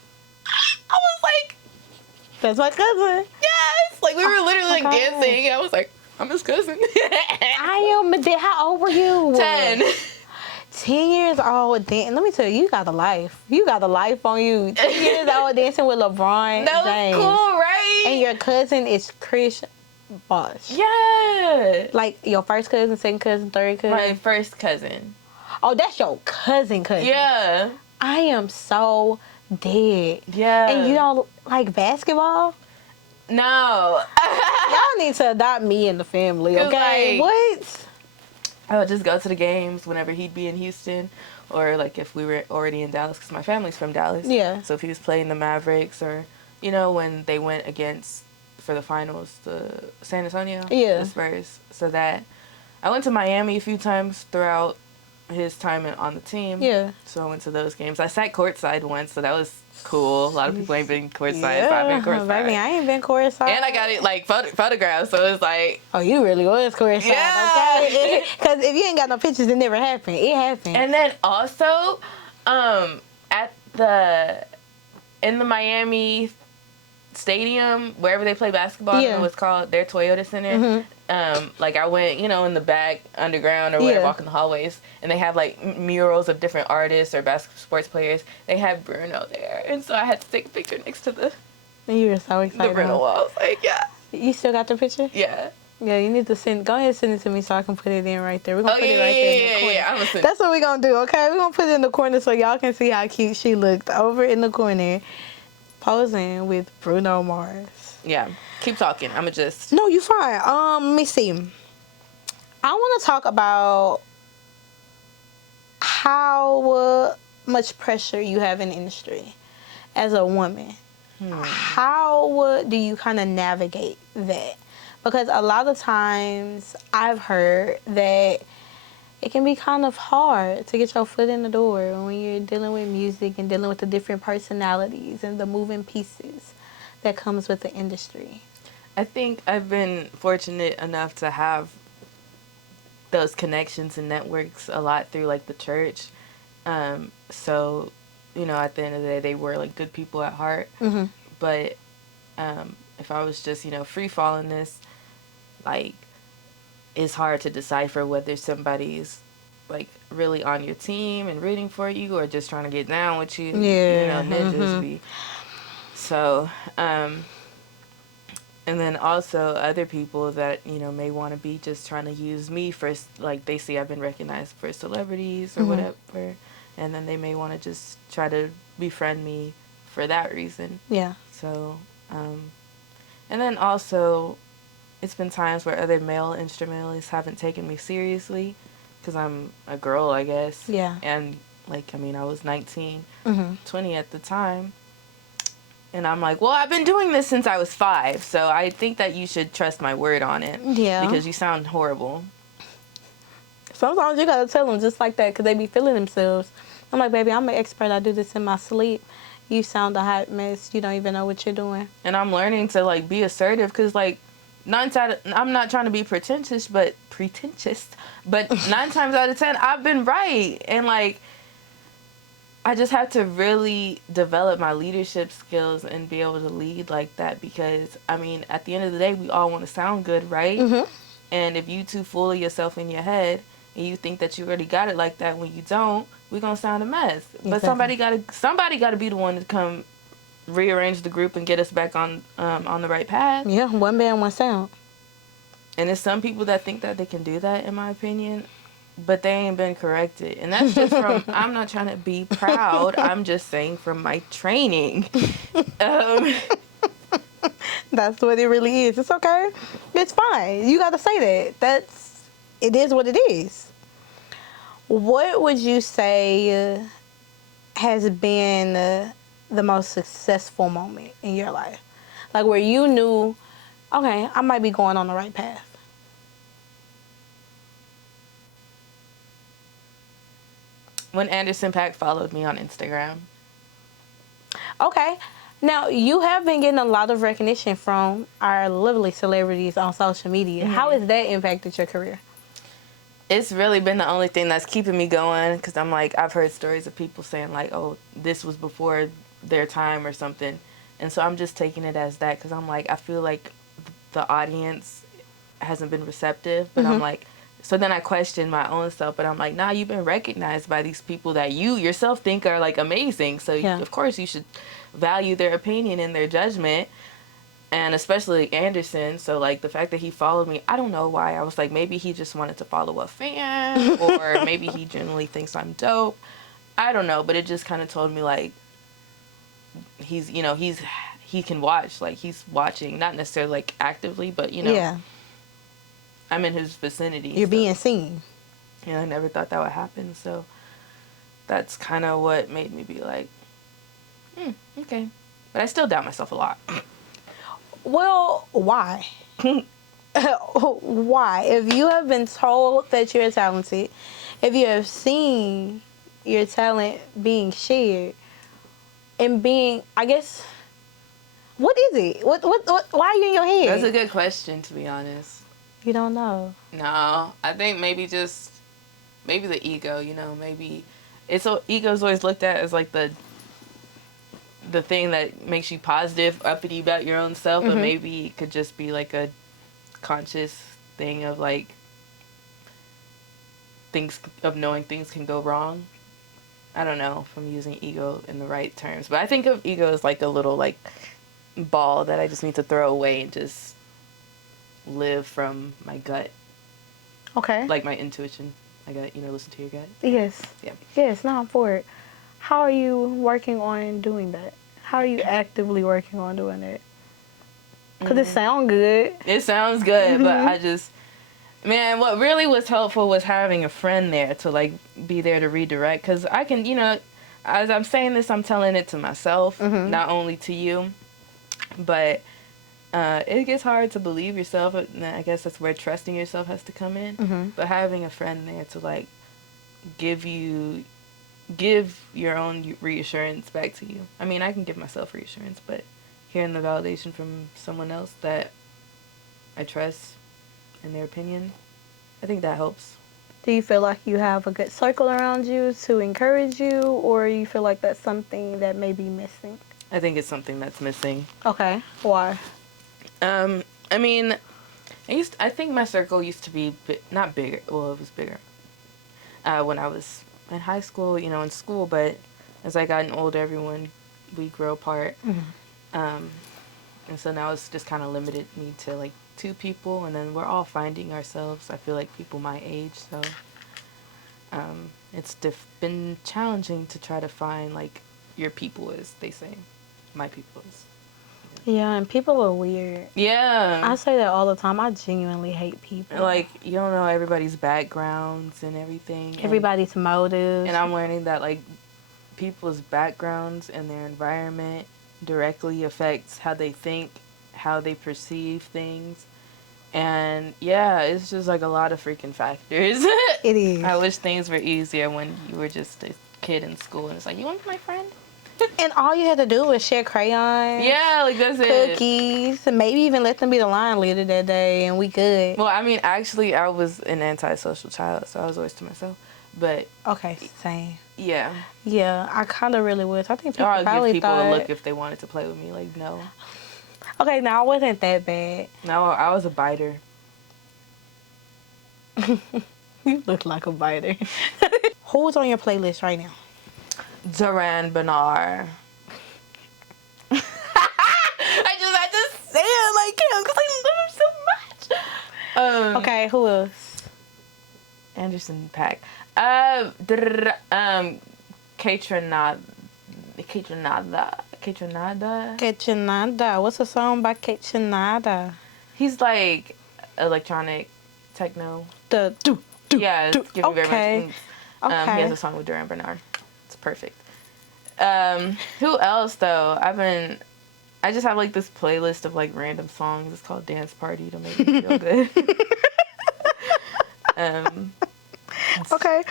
I was like, that's my cousin. Yes! Like, we were literally, like, dancing. I was like, I'm his cousin. I am. How old were you? 10. 10 years old. Let me tell you, you got a life. You got a life on you. 10 years old dancing with LeBron That James. was cool, right? And your cousin is Chris Bosh. Yeah. Like your first cousin, second cousin, third cousin? My first cousin. Oh, that's your cousin. Yeah. I am so dead. Yeah. And you don't like basketball? No. Y'all need to adopt me in the family, okay? Like, what? I would just go to the games whenever he'd be in Houston, or like if we were already in Dallas, because my family's from Dallas. Yeah. So if he was playing the Mavericks, or when they went for the finals, the San Antonio, the Spurs. So that I went to Miami a few times throughout his time on the team. Yeah. So I went to those games. I sat courtside once, so that was cool. A lot of people ain't been courtside, so I've been courtside. Baby, I ain't been courtside. And I got it like photographed, so it was like, oh, you really was courtside, okay? Because if you ain't got no pictures, it never happened. It happened. And then also, in the Miami stadium, wherever they play basketball, it was called their Toyota Center. Like I went, in the back underground or whatever, walking the hallways, and they have like murals of different artists or sports players. They have Bruno there, and so I had to take a picture next to the. And you were so excited. The Bruno wall. I was like, yeah. You still got the picture? Yeah. Yeah, you need to go ahead and send it to me so I can put it in right there. We're going to put it right there in the corner. Yeah, I'm gonna That's what we're going to do, okay? We're going to put it in the corner so y'all can see how cute she looked over in the corner, posing with Bruno Mars. Yeah. Keep talking. I'm going to just... No, you fine. Let me see. I want to talk about how much pressure you have in the industry as a woman. How do you kind of navigate that? Because a lot of times I've heard that it can be kind of hard to get your foot in the door when you're dealing with music and dealing with the different personalities and the moving pieces that comes with the industry. I think I've been fortunate enough to have those connections and networks a lot through like the church. So, at the end of the day, they were like good people at heart. But If I was just, free falling this, like, it's hard to decipher whether somebody's like really on your team and rooting for you or just trying to get down with you. Yeah. Ninjas be. So, and then also other people that, may want to be just trying to use me for, like, they see I've been recognized for celebrities or whatever. And then they may want to just try to befriend me for that reason. Yeah. So, and then also, it's been times where other male instrumentalists haven't taken me seriously because I'm a girl, I guess. Yeah. And, like, I was 19, 20 at the time. And I'm like, well, I've been doing this since I was 5, so I think that you should trust my word on it. Yeah. Because you sound horrible. Sometimes you gotta tell them just like that because they be feeling themselves. I'm like, baby, I'm an expert. I do this in my sleep. You sound a hot mess. You don't even know what you're doing. And I'm learning to, like, be assertive because, like, I'm not trying to be pretentious, but 9 times out of 10, I've been right. And, like, I just have to really develop my leadership skills and be able to lead like that because, at the end of the day, we all want to sound good, right? And if you too full of yourself in your head and you think that you already got it like that when you don't, we're going to sound a mess. Exactly. But somebody got to be the one to come rearrange the group and get us back on the right path. Yeah, one band, one sound. And there's some people that think that they can do that, in my opinion. But they ain't been corrected. And that's just from, I'm not trying to be proud. I'm just saying from my training. That's what it really is. It's okay. It's fine. You got to say that. It is what it is. What would you say has been the most successful moment in your life? Like where you knew, okay, I might be going on the right path. When Anderson .Paak followed me on Instagram. Okay. Now, you have been getting a lot of recognition from our lovely celebrities on social media. How has that impacted your career? It's really been the only thing that's keeping me going because I'm like, I've heard stories of people saying like, oh, this was before their time or something. And so I'm just taking it as that because I'm like, I feel like the audience hasn't been receptive, but I'm like, so then I question my own self, but I'm like, nah, you've been recognized by these people that you yourself think are like amazing. So of course you should value their opinion and their judgment. And especially Anderson. So like the fact that he followed me, I don't know why. I was like, maybe he just wanted to follow a fan or maybe he genuinely thinks I'm dope. I don't know. But it just kind of told me like, he can watch, like he's watching, not necessarily like actively, but I'm in his vicinity. You're being seen. Yeah, I never thought that would happen. So that's kind of what made me be like, okay. But I still doubt myself a lot. Well, why? Why? If you have been told that you're talented, if you have seen your talent being shared and being, I guess, what is it? What, why are you in your head? That's a good question, to be honest. You don't know? No, I think maybe the ego, maybe ego's always looked at as like the thing that makes you positive, uppity about your own self, but maybe it could just be like a conscious thing of like knowing things can go wrong. I don't know if I'm using ego in the right terms, but I think of ego as like a little like ball that I just need to throw away and just live from my gut. Okay. Like my intuition. I got listen to your gut. Yes. Yeah. Yes, no, I'm for it. How are you working on doing that? How are you actively working on doing that? Because it sounds good. It sounds good, but I just, man, what really was helpful was having a friend there to, like, be there to redirect. Because I can, as I'm saying this, I'm telling it to myself, not only to you. But it gets hard to believe yourself. I guess that's where trusting yourself has to come in. But having a friend there to, like, give your own reassurance back to you. I mean, I can give myself reassurance, but hearing the validation from someone else that I trust in their opinion, I think that helps. Do you feel like you have a good circle around you to encourage you, or you feel like that's something that may be missing? I think it's something that's missing. Okay. Why? I mean, I think my circle used to be not bigger. Well, it was bigger when I was in high school, in school. But as I gotten older, we grow apart. Mm-hmm. And so now it's just kind of limited me to like 2 people, and then we're all finding ourselves. I feel like people my age, so it's been challenging to try to find like your people, as they say, my people is. Yeah, and people are weird. Yeah. I say that all the time. I genuinely hate people. Like, you don't know everybody's backgrounds and everything. Everybody's motives. And I'm learning that, like, people's backgrounds and their environment directly affects how they think, how they perceive things. And, yeah, it's just, like, a lot of freaking factors. It is. I wish things were easier when you were just a kid in school. And it's like, you want to be my friend? And all you had to do was share crayons. Yeah, like that's cookies, and maybe even let them be the line leader that day, and we good. Well, I mean, actually, I was an antisocial child, so I was always to myself. But okay, same. Yeah. Yeah, I kind of really was. I think people I'd probably give people thought... a look if they wanted to play with me. Like, no. Okay, now I wasn't that bad. No, I was a biter. You look like a biter. Who's on your playlist right now? Duran Bernard. I just had to say it like him because I love him so much. Okay, who else? Anderson .Paak. Kaytranada. Kaytranada. What's a song by Kaytranada? He's like electronic techno. Yeah, it's giving very much. Okay. He has a song with Duran Bernard. It's perfect. Who else though? I just have like this playlist of like random songs. It's called Dance Party to make me feel good. Okay.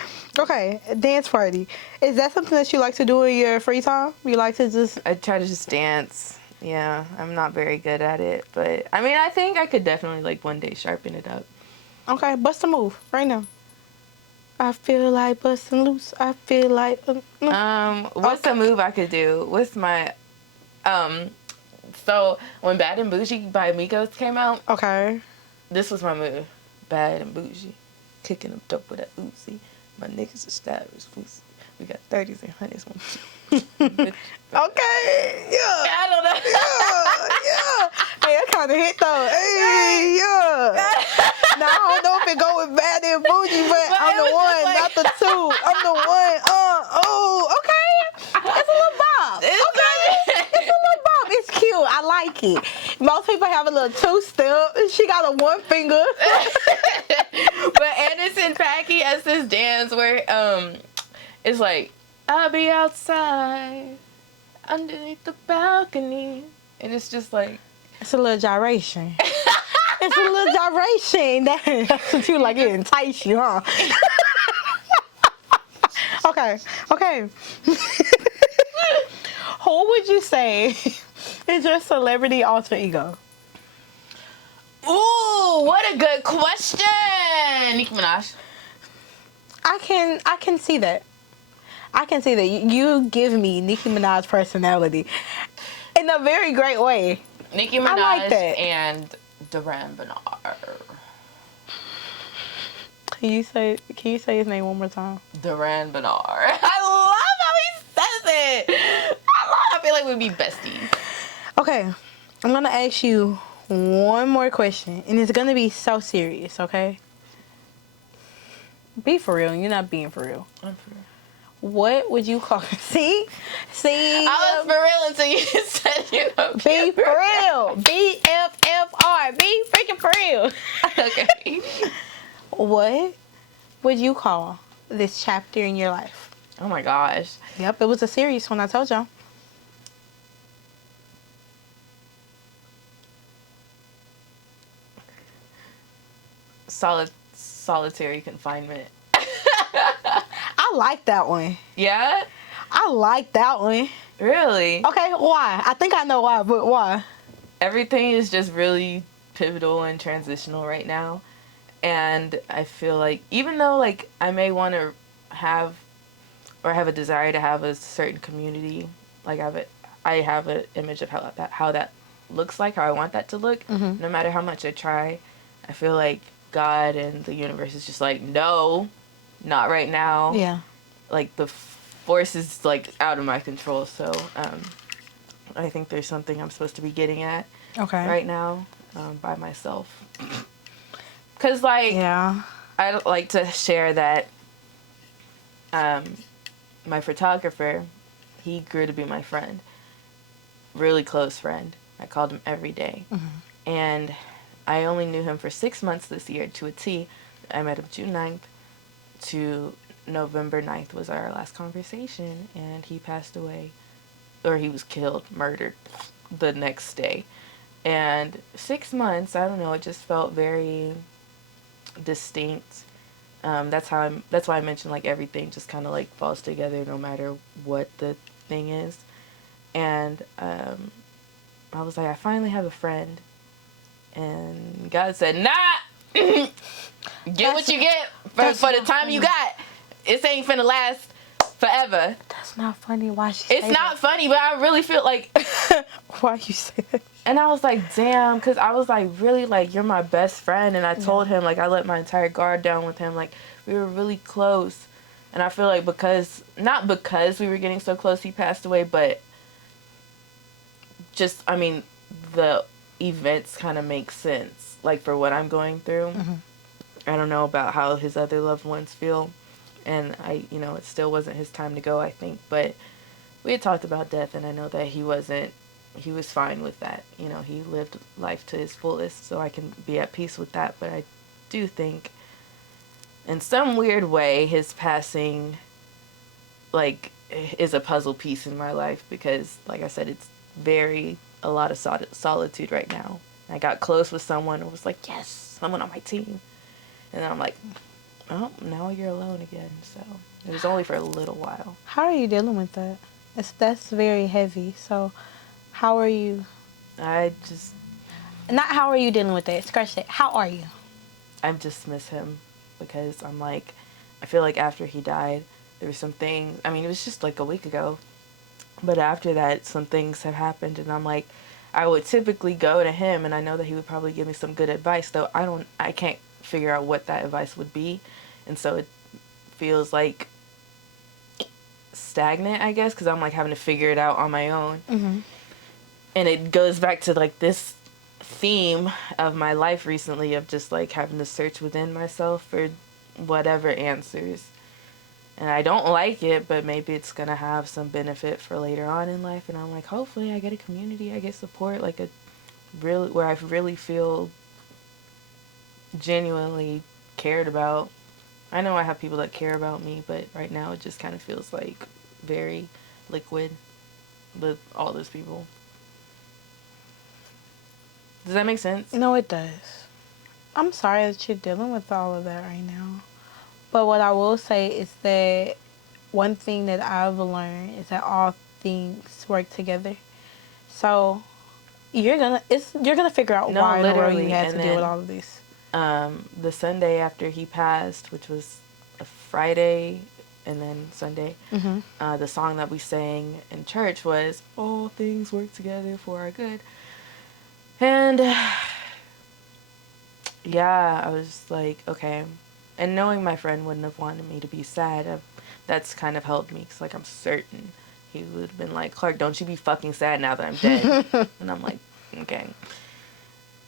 Dance party. Is that something that you like to do in your free time? You like to just... I try to just dance. Yeah, I'm not very good at it, but I mean, I think I could definitely like one day sharpen it up. Okay, bust a move right now. I feel like busting loose. I feel like... What's a move I could do? What's my... So, when Bad and Bougie by Migos came out... Okay. This was my move. Bad and Bougie. Kicking them dope with that Uzi. My niggas are stabbers. We got 30s and 100s. Okay. Yeah. I don't know. Yeah. Hey, that kind of hit though. Hey, yeah. Now, I don't know if it go with Bad and Bougie, but I'm the one, like... not the two. I'm the one. Okay. It's a little bob. It's a little bob. It's cute. I like it. Most people have a little two-step. She got a one finger. But Anderson .Paak has this dance where it's like, I'll be outside underneath the balcony, and it's just like, it's a little gyration. It's a little gyration. That's what you like. It entice you, huh? Okay. Who would you say is your celebrity alter ego? Ooh, what a good question. Nicki Minaj. I can see that. I can see that. You give me Nicki Minaj personality in a very great way. Nicki Minaj like that. And Duran Bernard. Can you say his name one more time? Duran Bernard. I love how he says it. I feel like we'd be besties. Okay, I'm gonna ask you one more question, and it's gonna be so serious. Okay? Be for real. You're not being for real. I'm for real. What would you call... See? I was for real until you said you don't be for real. BFFR. Be freaking for real. Okay. What would you call this chapter in your life? Oh my gosh. Yep, it was a serious one, I told y'all. Solitary confinement. I like that one. Yeah? I like that one. Really? Okay, why? I think I know why, but why? Everything is just really pivotal and transitional right now. And I feel like, even though, like, I may want to have a desire to have a certain community, like, I have an image of how that looks like, how I want that to look. No matter how much I try, I feel like God and the universe is just like, no, not right now. Yeah. Like the force is like out of my control. So I think there's something I'm supposed to be getting at right now by myself. Cause like I like to share that my photographer, he grew to be my friend, really close friend. I called him every day. And I only knew him for 6 months this year to a T. I met him June 9th to November 9th was our last conversation, and he passed away, or he was killed, murdered the next day. And 6 months, I don't know, it just felt very distinct. That's why I mentioned like everything just kind of like falls together no matter what the thing is. And I was like, I finally have a friend. And God said, nah, get what you get for the time you got. It ain't finna last forever. That's not funny. Why she It's not funny, but I really feel like... Why you say that? And I was like, damn, because I was like, really, like, you're my best friend. And I told him, like, I let my entire guard down with him. Like, we were really close. And I feel like not because we were getting so close he passed away, but just, I mean, the events kind of make sense, like, for what I'm going through. I don't know about how his other loved ones feel. And it still wasn't his time to go, I think. But we had talked about death, and I know that he was fine with that. He lived life to his fullest, so I can be at peace with that. But I do think, in some weird way, his passing, like, is a puzzle piece in my life because, like I said, it's a lot of solitude right now. I got close with someone and was like, yes, someone on my team. And then I'm like, oh, now you're alone again. So it was only for a little while. How are you dealing with that? That's very heavy. So how are you? Not how are you dealing with that. Scratch that. How are you? I just miss him because I'm like, I feel like after he died, there were some things. I mean, it was just like a week ago. But after that, some things have happened. And I'm like, I would typically go to him and I know that he would probably give me some good advice, though I can't figure out what that advice would be. And so it feels like stagnant, I guess, because I'm like having to figure it out on my own. And it goes back to like this theme of my life recently of just like having to search within myself for whatever answers. And I don't like it, but maybe it's going to have some benefit for later on in life. And I'm like, hopefully I get a community, I get support, like where I really feel genuinely cared about. I know I have people that care about me, but right now it just kind of feels like very liquid with all those people. Does that make sense? No, it does. I'm sorry that you're dealing with all of that right now. But what I will say is that one thing that I've learned is that all things work together. So you're gonna figure out why in the world you had to deal with all of this. The Sunday after he passed, which was a Friday and then Sunday, the song that we sang in church was "All Things Work Together for Our Good," and I was just like, okay. And knowing my friend wouldn't have wanted me to be sad, that's kind of helped me. Because, like, I'm certain he would have been like, Klarc, don't you be fucking sad now that I'm dead. And I'm like, okay.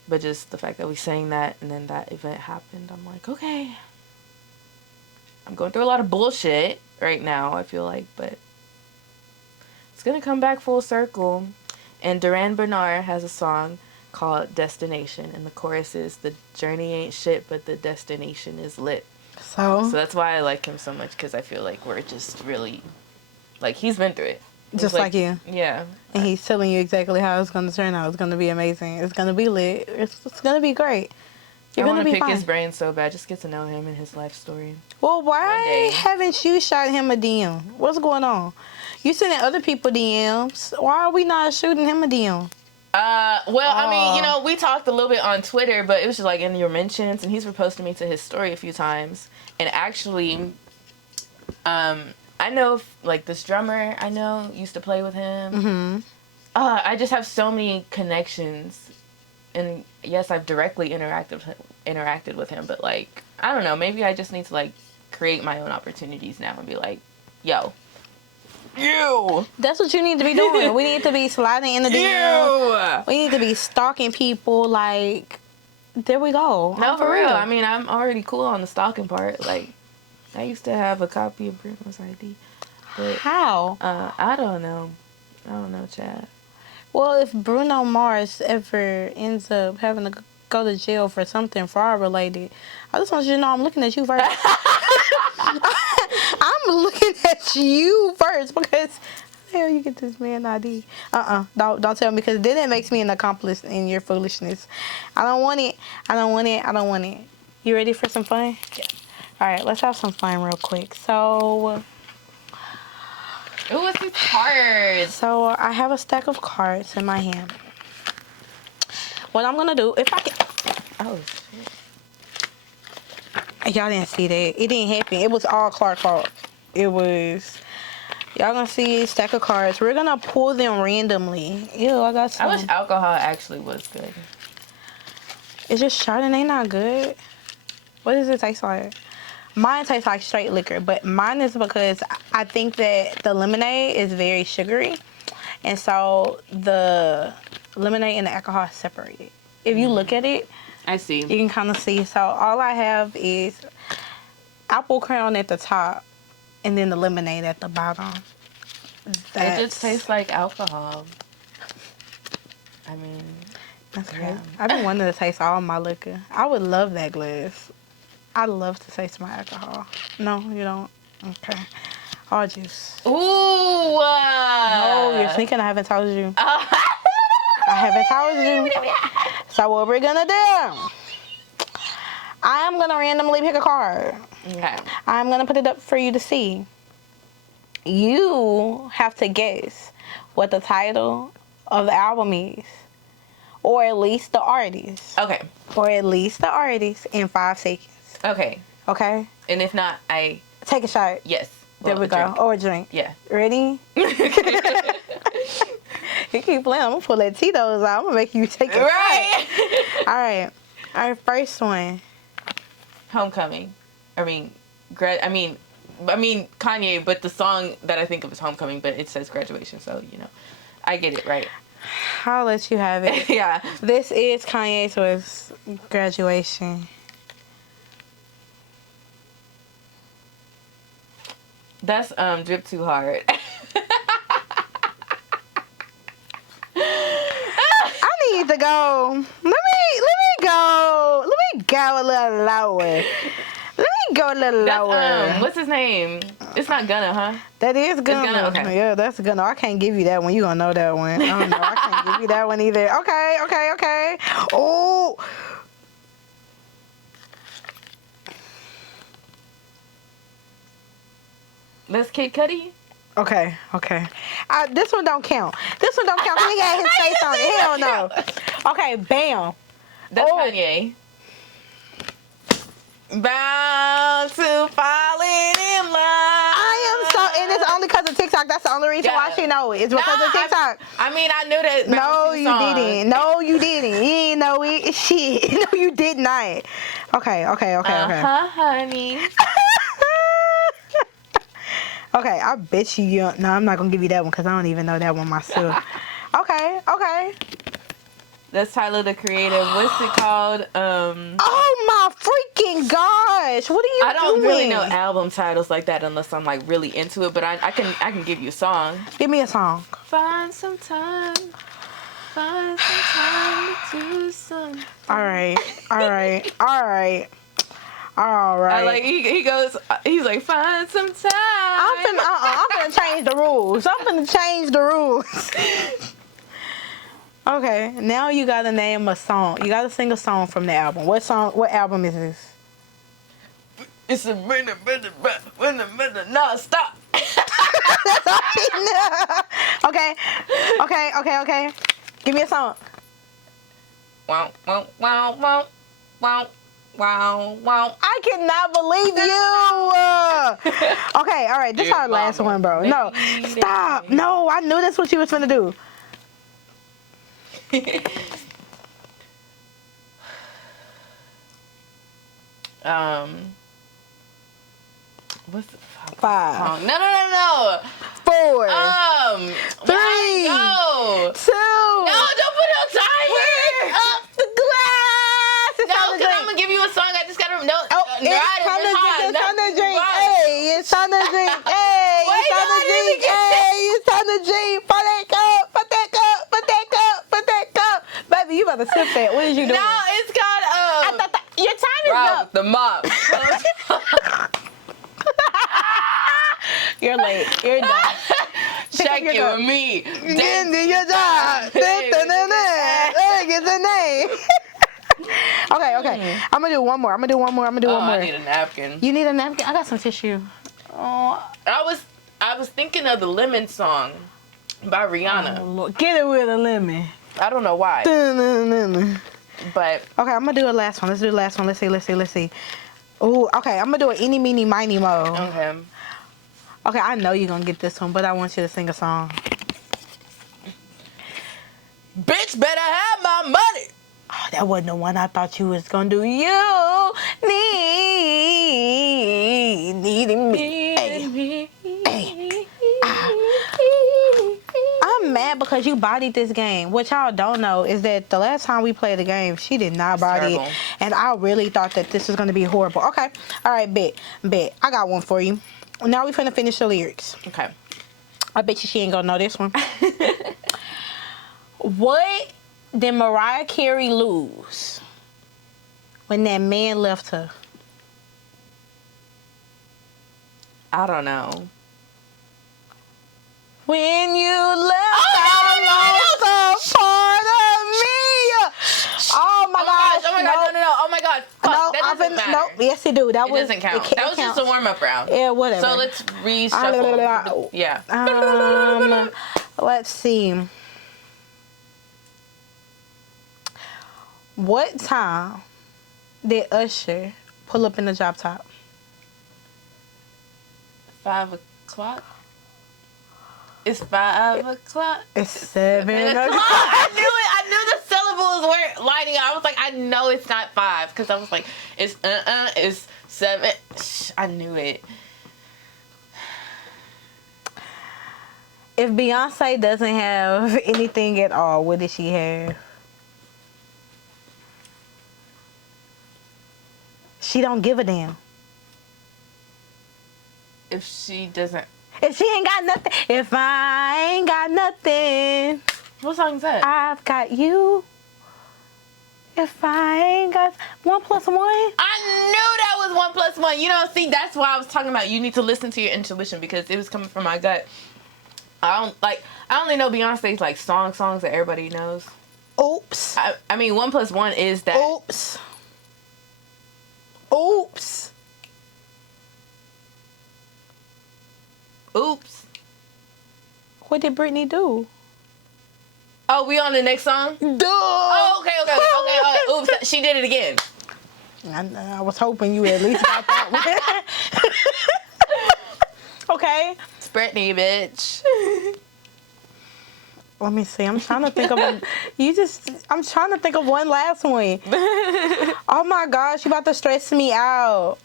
But just the fact that we sang that and then that event happened, I'm like, okay. I'm going through a lot of bullshit right now, I feel like. But it's going to come back full circle. And Duran Bernard has a song called Destination, and the chorus is, the journey ain't shit, but the destination is lit. So that's why I like him so much, because I feel like we're just really, like, he's been through it. Just like you. Yeah. And he's telling you exactly how it's going to turn out. It's going to be amazing. It's going to be lit. It's going to be great. You're going to be fine. I want to pick his brain so bad, just get to know him and his life story. Well, why haven't you shot him a DM? What's going on? You sending other people DMs. Why are we not shooting him a DM? I mean, we talked a little bit on Twitter, but it was just like in your mentions, and he's reposted me to his story a few times. And actually, I know, like, this drummer I know used to play with him. I just have so many connections, and yes, I've directly interacted with him, but like, I don't know, maybe I just need to like create my own opportunities now and be like, yo, you. That's what you need to be doing. We need to be sliding in the DM. We need to be stalking people. Like, there we go. No, for real. I mean, I'm already cool on the stalking part. Like, I used to have a copy of Bruno's ID. But, how? I don't know. I don't know, Chad. Well, if Bruno Mars ever ends up having to go to jail for something fraud related, I just want you to know I'm looking at you first. I'm looking at you first because how the hell you get this man ID? Don't tell me, because then it makes me an accomplice in your foolishness. I don't want it. I don't want it. I don't want it. You ready for some fun? Yeah. All right, let's have some fun real quick. So. Ooh, what's these cards? So I have a stack of cards in my hand. What I'm gonna do, if I can. Oh shit. Y'all didn't see that. It didn't happen. It was all Klarc fault. It was. Y'all gonna see a stack of cards. We're gonna pull them randomly. Ew, I got some. I wish alcohol actually was good. It's just Chardonnay not good. What does it taste like? Mine tastes like straight liquor, but mine is because I think that the lemonade is very sugary. And so the lemonade and the alcohol is separated. If you look at it, I see. you can kind of see. So all I have is apple crown at the top and then the lemonade at the bottom. It just tastes like alcohol. I mean, that's crazy. Yeah. I've been wanting to taste all my liquor. I would love that glass. I love to taste my alcohol. No, you don't? Okay. All juice. Ooh. No, you're thinking I haven't told you. I haven't told you. So what we're gonna do, I am gonna randomly pick a card. Okay. I'm gonna put it up for you to see. You have to guess what the title of the album is. Or at least the artist. Okay. Or at least the artist in 5 seconds. Okay. Okay? And if not, I... Take a shot. Yes. There we go. Drink. Or a drink. Yeah. Ready? You keep playing. I'm going to pull that Tito's out. I'm going to make you take it. Right. All right. Our first one. Homecoming. I mean, Kanye, but the song that I think of is Homecoming, but it says Graduation, so, you know, I get it, right? I'll let you have it. Yeah. This is Kanye's was Graduation. That's Drip Too Hard. I need to go. Let me go a little lower. Let me go a little lower. That's, what's his name? It's not Gunna, huh? That is Gunna. Gunna, okay. Yeah, that's Gunna. I can't give you that one. You gonna know that one. I don't know. I can't give you that one either. Okay. Oh. That's Kid Cudi? Okay. This one don't count. Cause he got his face on it. Hell no. Okay, bam. That's Kanye. Bound to falling in love. And it's only because of TikTok. That's the only reason why she know it. It's because of TikTok. I mean, I knew that. No, you didn't. You ain't know it. Shit. No, you did not. Okay. Honey. Okay, I bet you don't. No, I'm not going to give you that one because I don't even know that one myself. Okay. That's Tyler, the Creator. What's it called? Oh my freaking gosh! What are you doing? I don't really know album titles like that unless I'm like really into it. But I can give you a song. Give me a song. Find some time to do something. All right. I like he goes. He's like, find some time. I'm finna change the rules. Okay, now you gotta name a song. You gotta sing a song from the album. What album is this? It's a minute. No, stop. Okay. Give me a song. Wow. I cannot believe you. Okay, all right. This is our last one, bro. No, stop. No, I knew that's what you was finna do. What's the 5. song? No. 4. 3. No. 2. No, don't put no time here. Up the glass. It's No, time to because I'm drink. gonna give you a song. I just gotta no. Oh, it's time to drink. It's time to drink. Hey, it's time to drink. Hey, it's time to drink. Hey, it's time to drink. Put that cup. Put that cup. Put that cup. Put that cup. Baby, you about to sip that. What is you doing? No, it's called I thought your time is Rob up. the mop. You're late. You're done. Check it cup. with me. Get in your job. Get the name. Okay. I'm gonna do one more. I need a napkin. You need a napkin? I got some tissue. Oh, I was thinking of the Lemon song by Rihanna. oh Lord. Get it with a lemon. I don't know why, but Okay, I'm gonna do a last one. Let's do the last one. Let's see. Oh, okay. I'm gonna do an eeny, meeny, miny, mo. okay. Okay, I know you're gonna get this one, but I want you to sing a song. Bitch better have my money. Oh, that wasn't the one I thought you was gonna do. You needing me. Hey. I'm mad because you bodied this game. What y'all don't know is that the last time we played the game, she did not body it. And I really thought that this was going to be horrible. Okay. All right, bet. I got one for you. Now we finna finish the lyrics. Okay. I bet you she ain't going to know this one. What did Mariah Carey lose when that man left her? I don't know. When you left, I lost a part of me. Oh my gosh! No. Oh my god! Fuck, No, that doesn't matter. No, yes it do. That It was doesn't count. It That was just a warm-up round. Yeah, whatever. So let's reshuffle. Yeah. Let's see. What time did Usher pull up in the drop top? 5 o'clock. It's 5 o'clock. It's 7 o'clock. I knew it. I knew the syllables weren't lining up. I was like, I know it's not 5 because I was like, it's it's 7. I knew it. If Beyonce doesn't have anything at all, what does she have? She don't give a damn. If she doesn't. If she ain't got nothing. If I ain't got nothing. What song is that? I've got you. If I ain't got 1 + 1. I knew that was 1 + 1. You know, see, that's why I was talking about you need to listen to your intuition because it was coming from my gut. I only know Beyonce's like songs that everybody knows. Oops. I mean, 1 + 1 is that. Oops. What did Britney do? Oh, we on the next song? Duh. Oh, okay. Oops, she did it again. I was hoping you at least got that one. Okay. It's Britney, bitch. Let me see. I'm trying to think of I'm trying to think of one last one. Oh my gosh, you about to stress me out.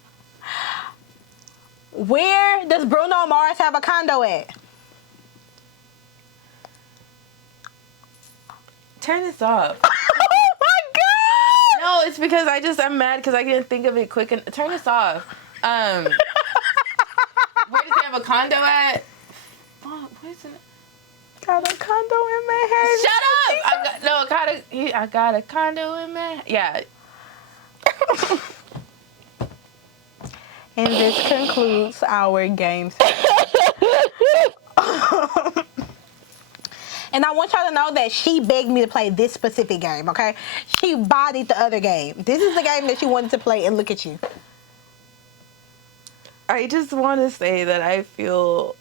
Where does Bruno Mars have a condo at? Turn this off. Oh my god! No, it's because I'm mad because I didn't think of it quick. And turn this off. Where does he have a condo at? Fuck, what is it? Got a condo in Manhattan. Shut up! I got a condo in Manhattan. Yeah. And this concludes our game. And I want y'all to know that she begged me to play this specific game, okay? She bodied the other game. This is the game that she wanted to play, and look at you. I just want to say that I feel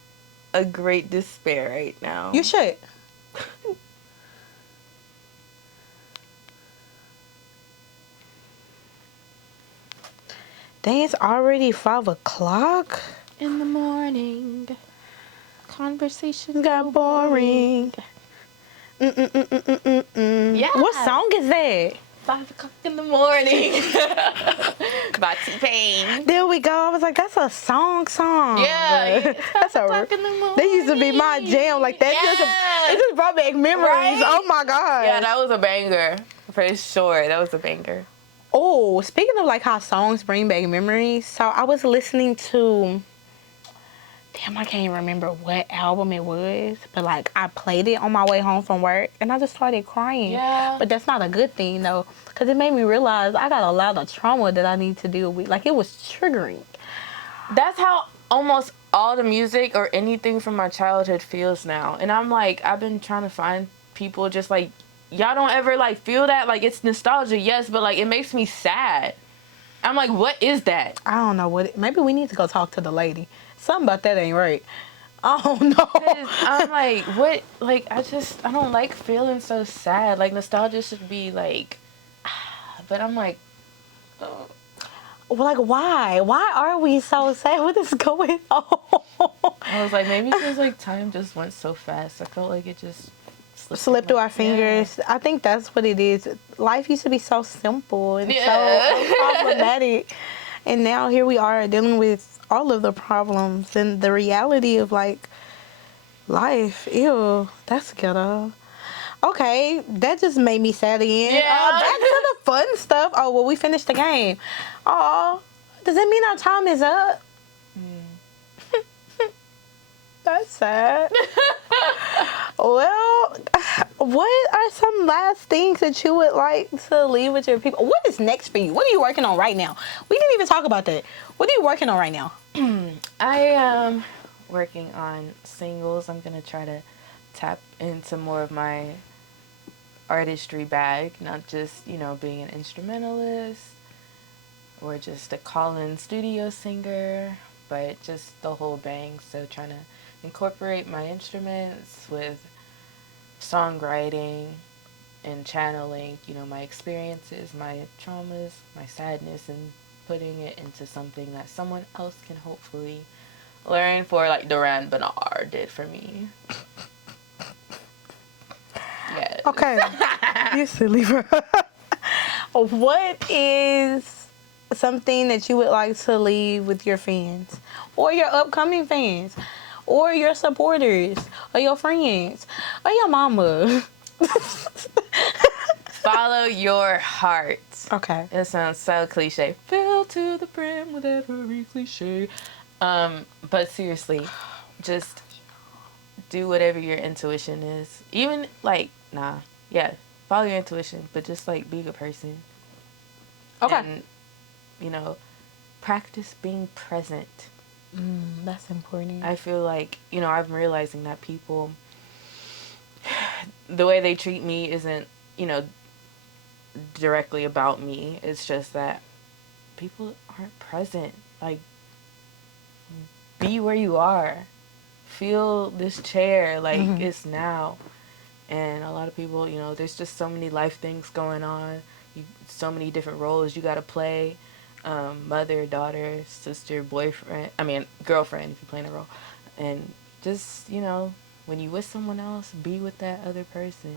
a great despair right now. You should. Dang, it's already 5 o'clock. In the morning, conversation Got boring. Yeah. What song is that? 5 o'clock in the morning. By T-Pain. There we go. I was like, that's a song. Yeah, it's 5 That's o'clock in the morning. That used to be my jam. Like that it just brought back memories. Right? Oh my god. Yeah, that was a banger. For sure. That was a banger. Oh, speaking of like how songs bring back memories, so I was listening to, damn, I can't remember what album it was, but like I played it on my way home from work and I just started crying. Yeah. But that's not a good thing though, because it made me realize I got a lot of trauma that I need to deal with. Like it was triggering. That's how almost all the music or anything from my childhood feels now. And I'm like, I've been trying to find people just like, y'all don't ever like feel that? Like it's nostalgia, yes, but like it makes me sad. I'm like, what is that? I don't know maybe we need to go talk to the lady. Something about that ain't right. I don't know. 'Cause I'm like, what? Like, I don't like feeling so sad. Like, nostalgia should be like, but I'm like, oh. Like, why? Why are we so sad? What is going on? I was like, maybe because like time just went so fast. I felt like it just slipped through our fingers. Yeah. I think that's what it is. Life used to be so simple and so unproblematic. And now here we are dealing with all of the problems and the reality of like life. Ew, that's ghetto. Okay, that just made me sad again. Yeah. Back to the fun stuff. Oh, well, we finished the game. Oh, does that mean our time is up? That's sad. Well, what are some last things that you would like to leave with your people? What is next for you? What are you working on right now? We didn't even talk about that. What are you working on right now? I am working on singles. I'm going to try to tap into more of my artistry bag, not just, being an instrumentalist or just a call-in studio singer, but just the whole bang. So trying to incorporate my instruments with songwriting and channeling, my experiences, my traumas, my sadness, and putting it into something that someone else can hopefully learn for, like Duran Bernard did for me. Yes. Okay. You silly bro. What is something that you would like to leave with your fans or your upcoming fans or your supporters or your friends or your mama? Follow your heart. Okay. It sounds so cliche. Fill to the brim with every cliche. But seriously, just do whatever your intuition is. Even follow your intuition, but just like be a good person. Okay. And, practice being present. That's important. I feel like, I'm realizing that people, the way they treat me isn't, directly about me. It's just that people aren't present. Like, be where you are. Feel this chair like it's now. And a lot of people, there's just so many life things going on. So many different roles you got to play. Mother, daughter, sister, boyfriend. Girlfriend if you're playing a role. And just, when you with someone else, be with that other person.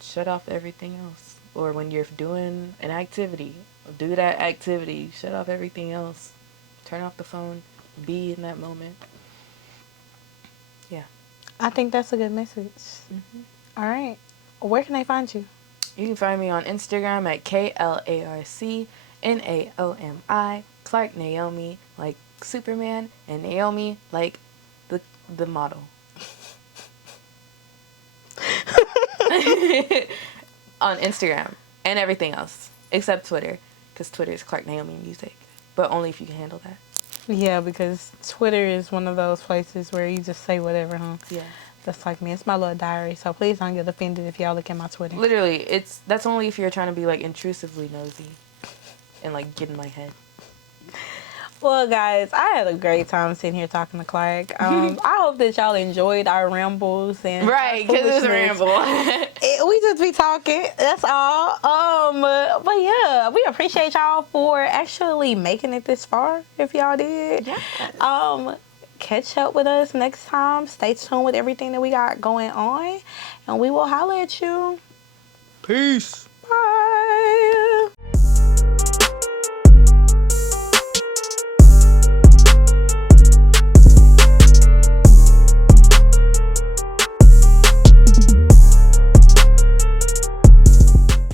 Shut off everything else. Or when you're doing an activity, do that activity. Shut off everything else. Turn off the phone. Be in that moment. Yeah. I think that's a good message. All right. Where can they find you? You can find me on Instagram at KLARC NAOMI, Klarc Naomi, like Superman, and Naomi, like the model. On Instagram and everything else except Twitter, because Twitter is Klarc Naomi Music, but only if you can handle that. Yeah, because Twitter is one of those places where you just say whatever, huh? Yeah. That's like me. It's my little diary, so please don't get offended if y'all look at my Twitter. Literally, that's only if you're trying to be like intrusively nosy and like get in my head. Well, guys, I had a great time sitting here talking to Klarc. I hope that y'all enjoyed our rambles and right, because it's a ramble. We just be talking. That's all. But yeah, we appreciate y'all for actually making it this far. If y'all did, Yeah. catch up with us next time. Stay tuned with everything that we got going on, and we will holler at you. Peace.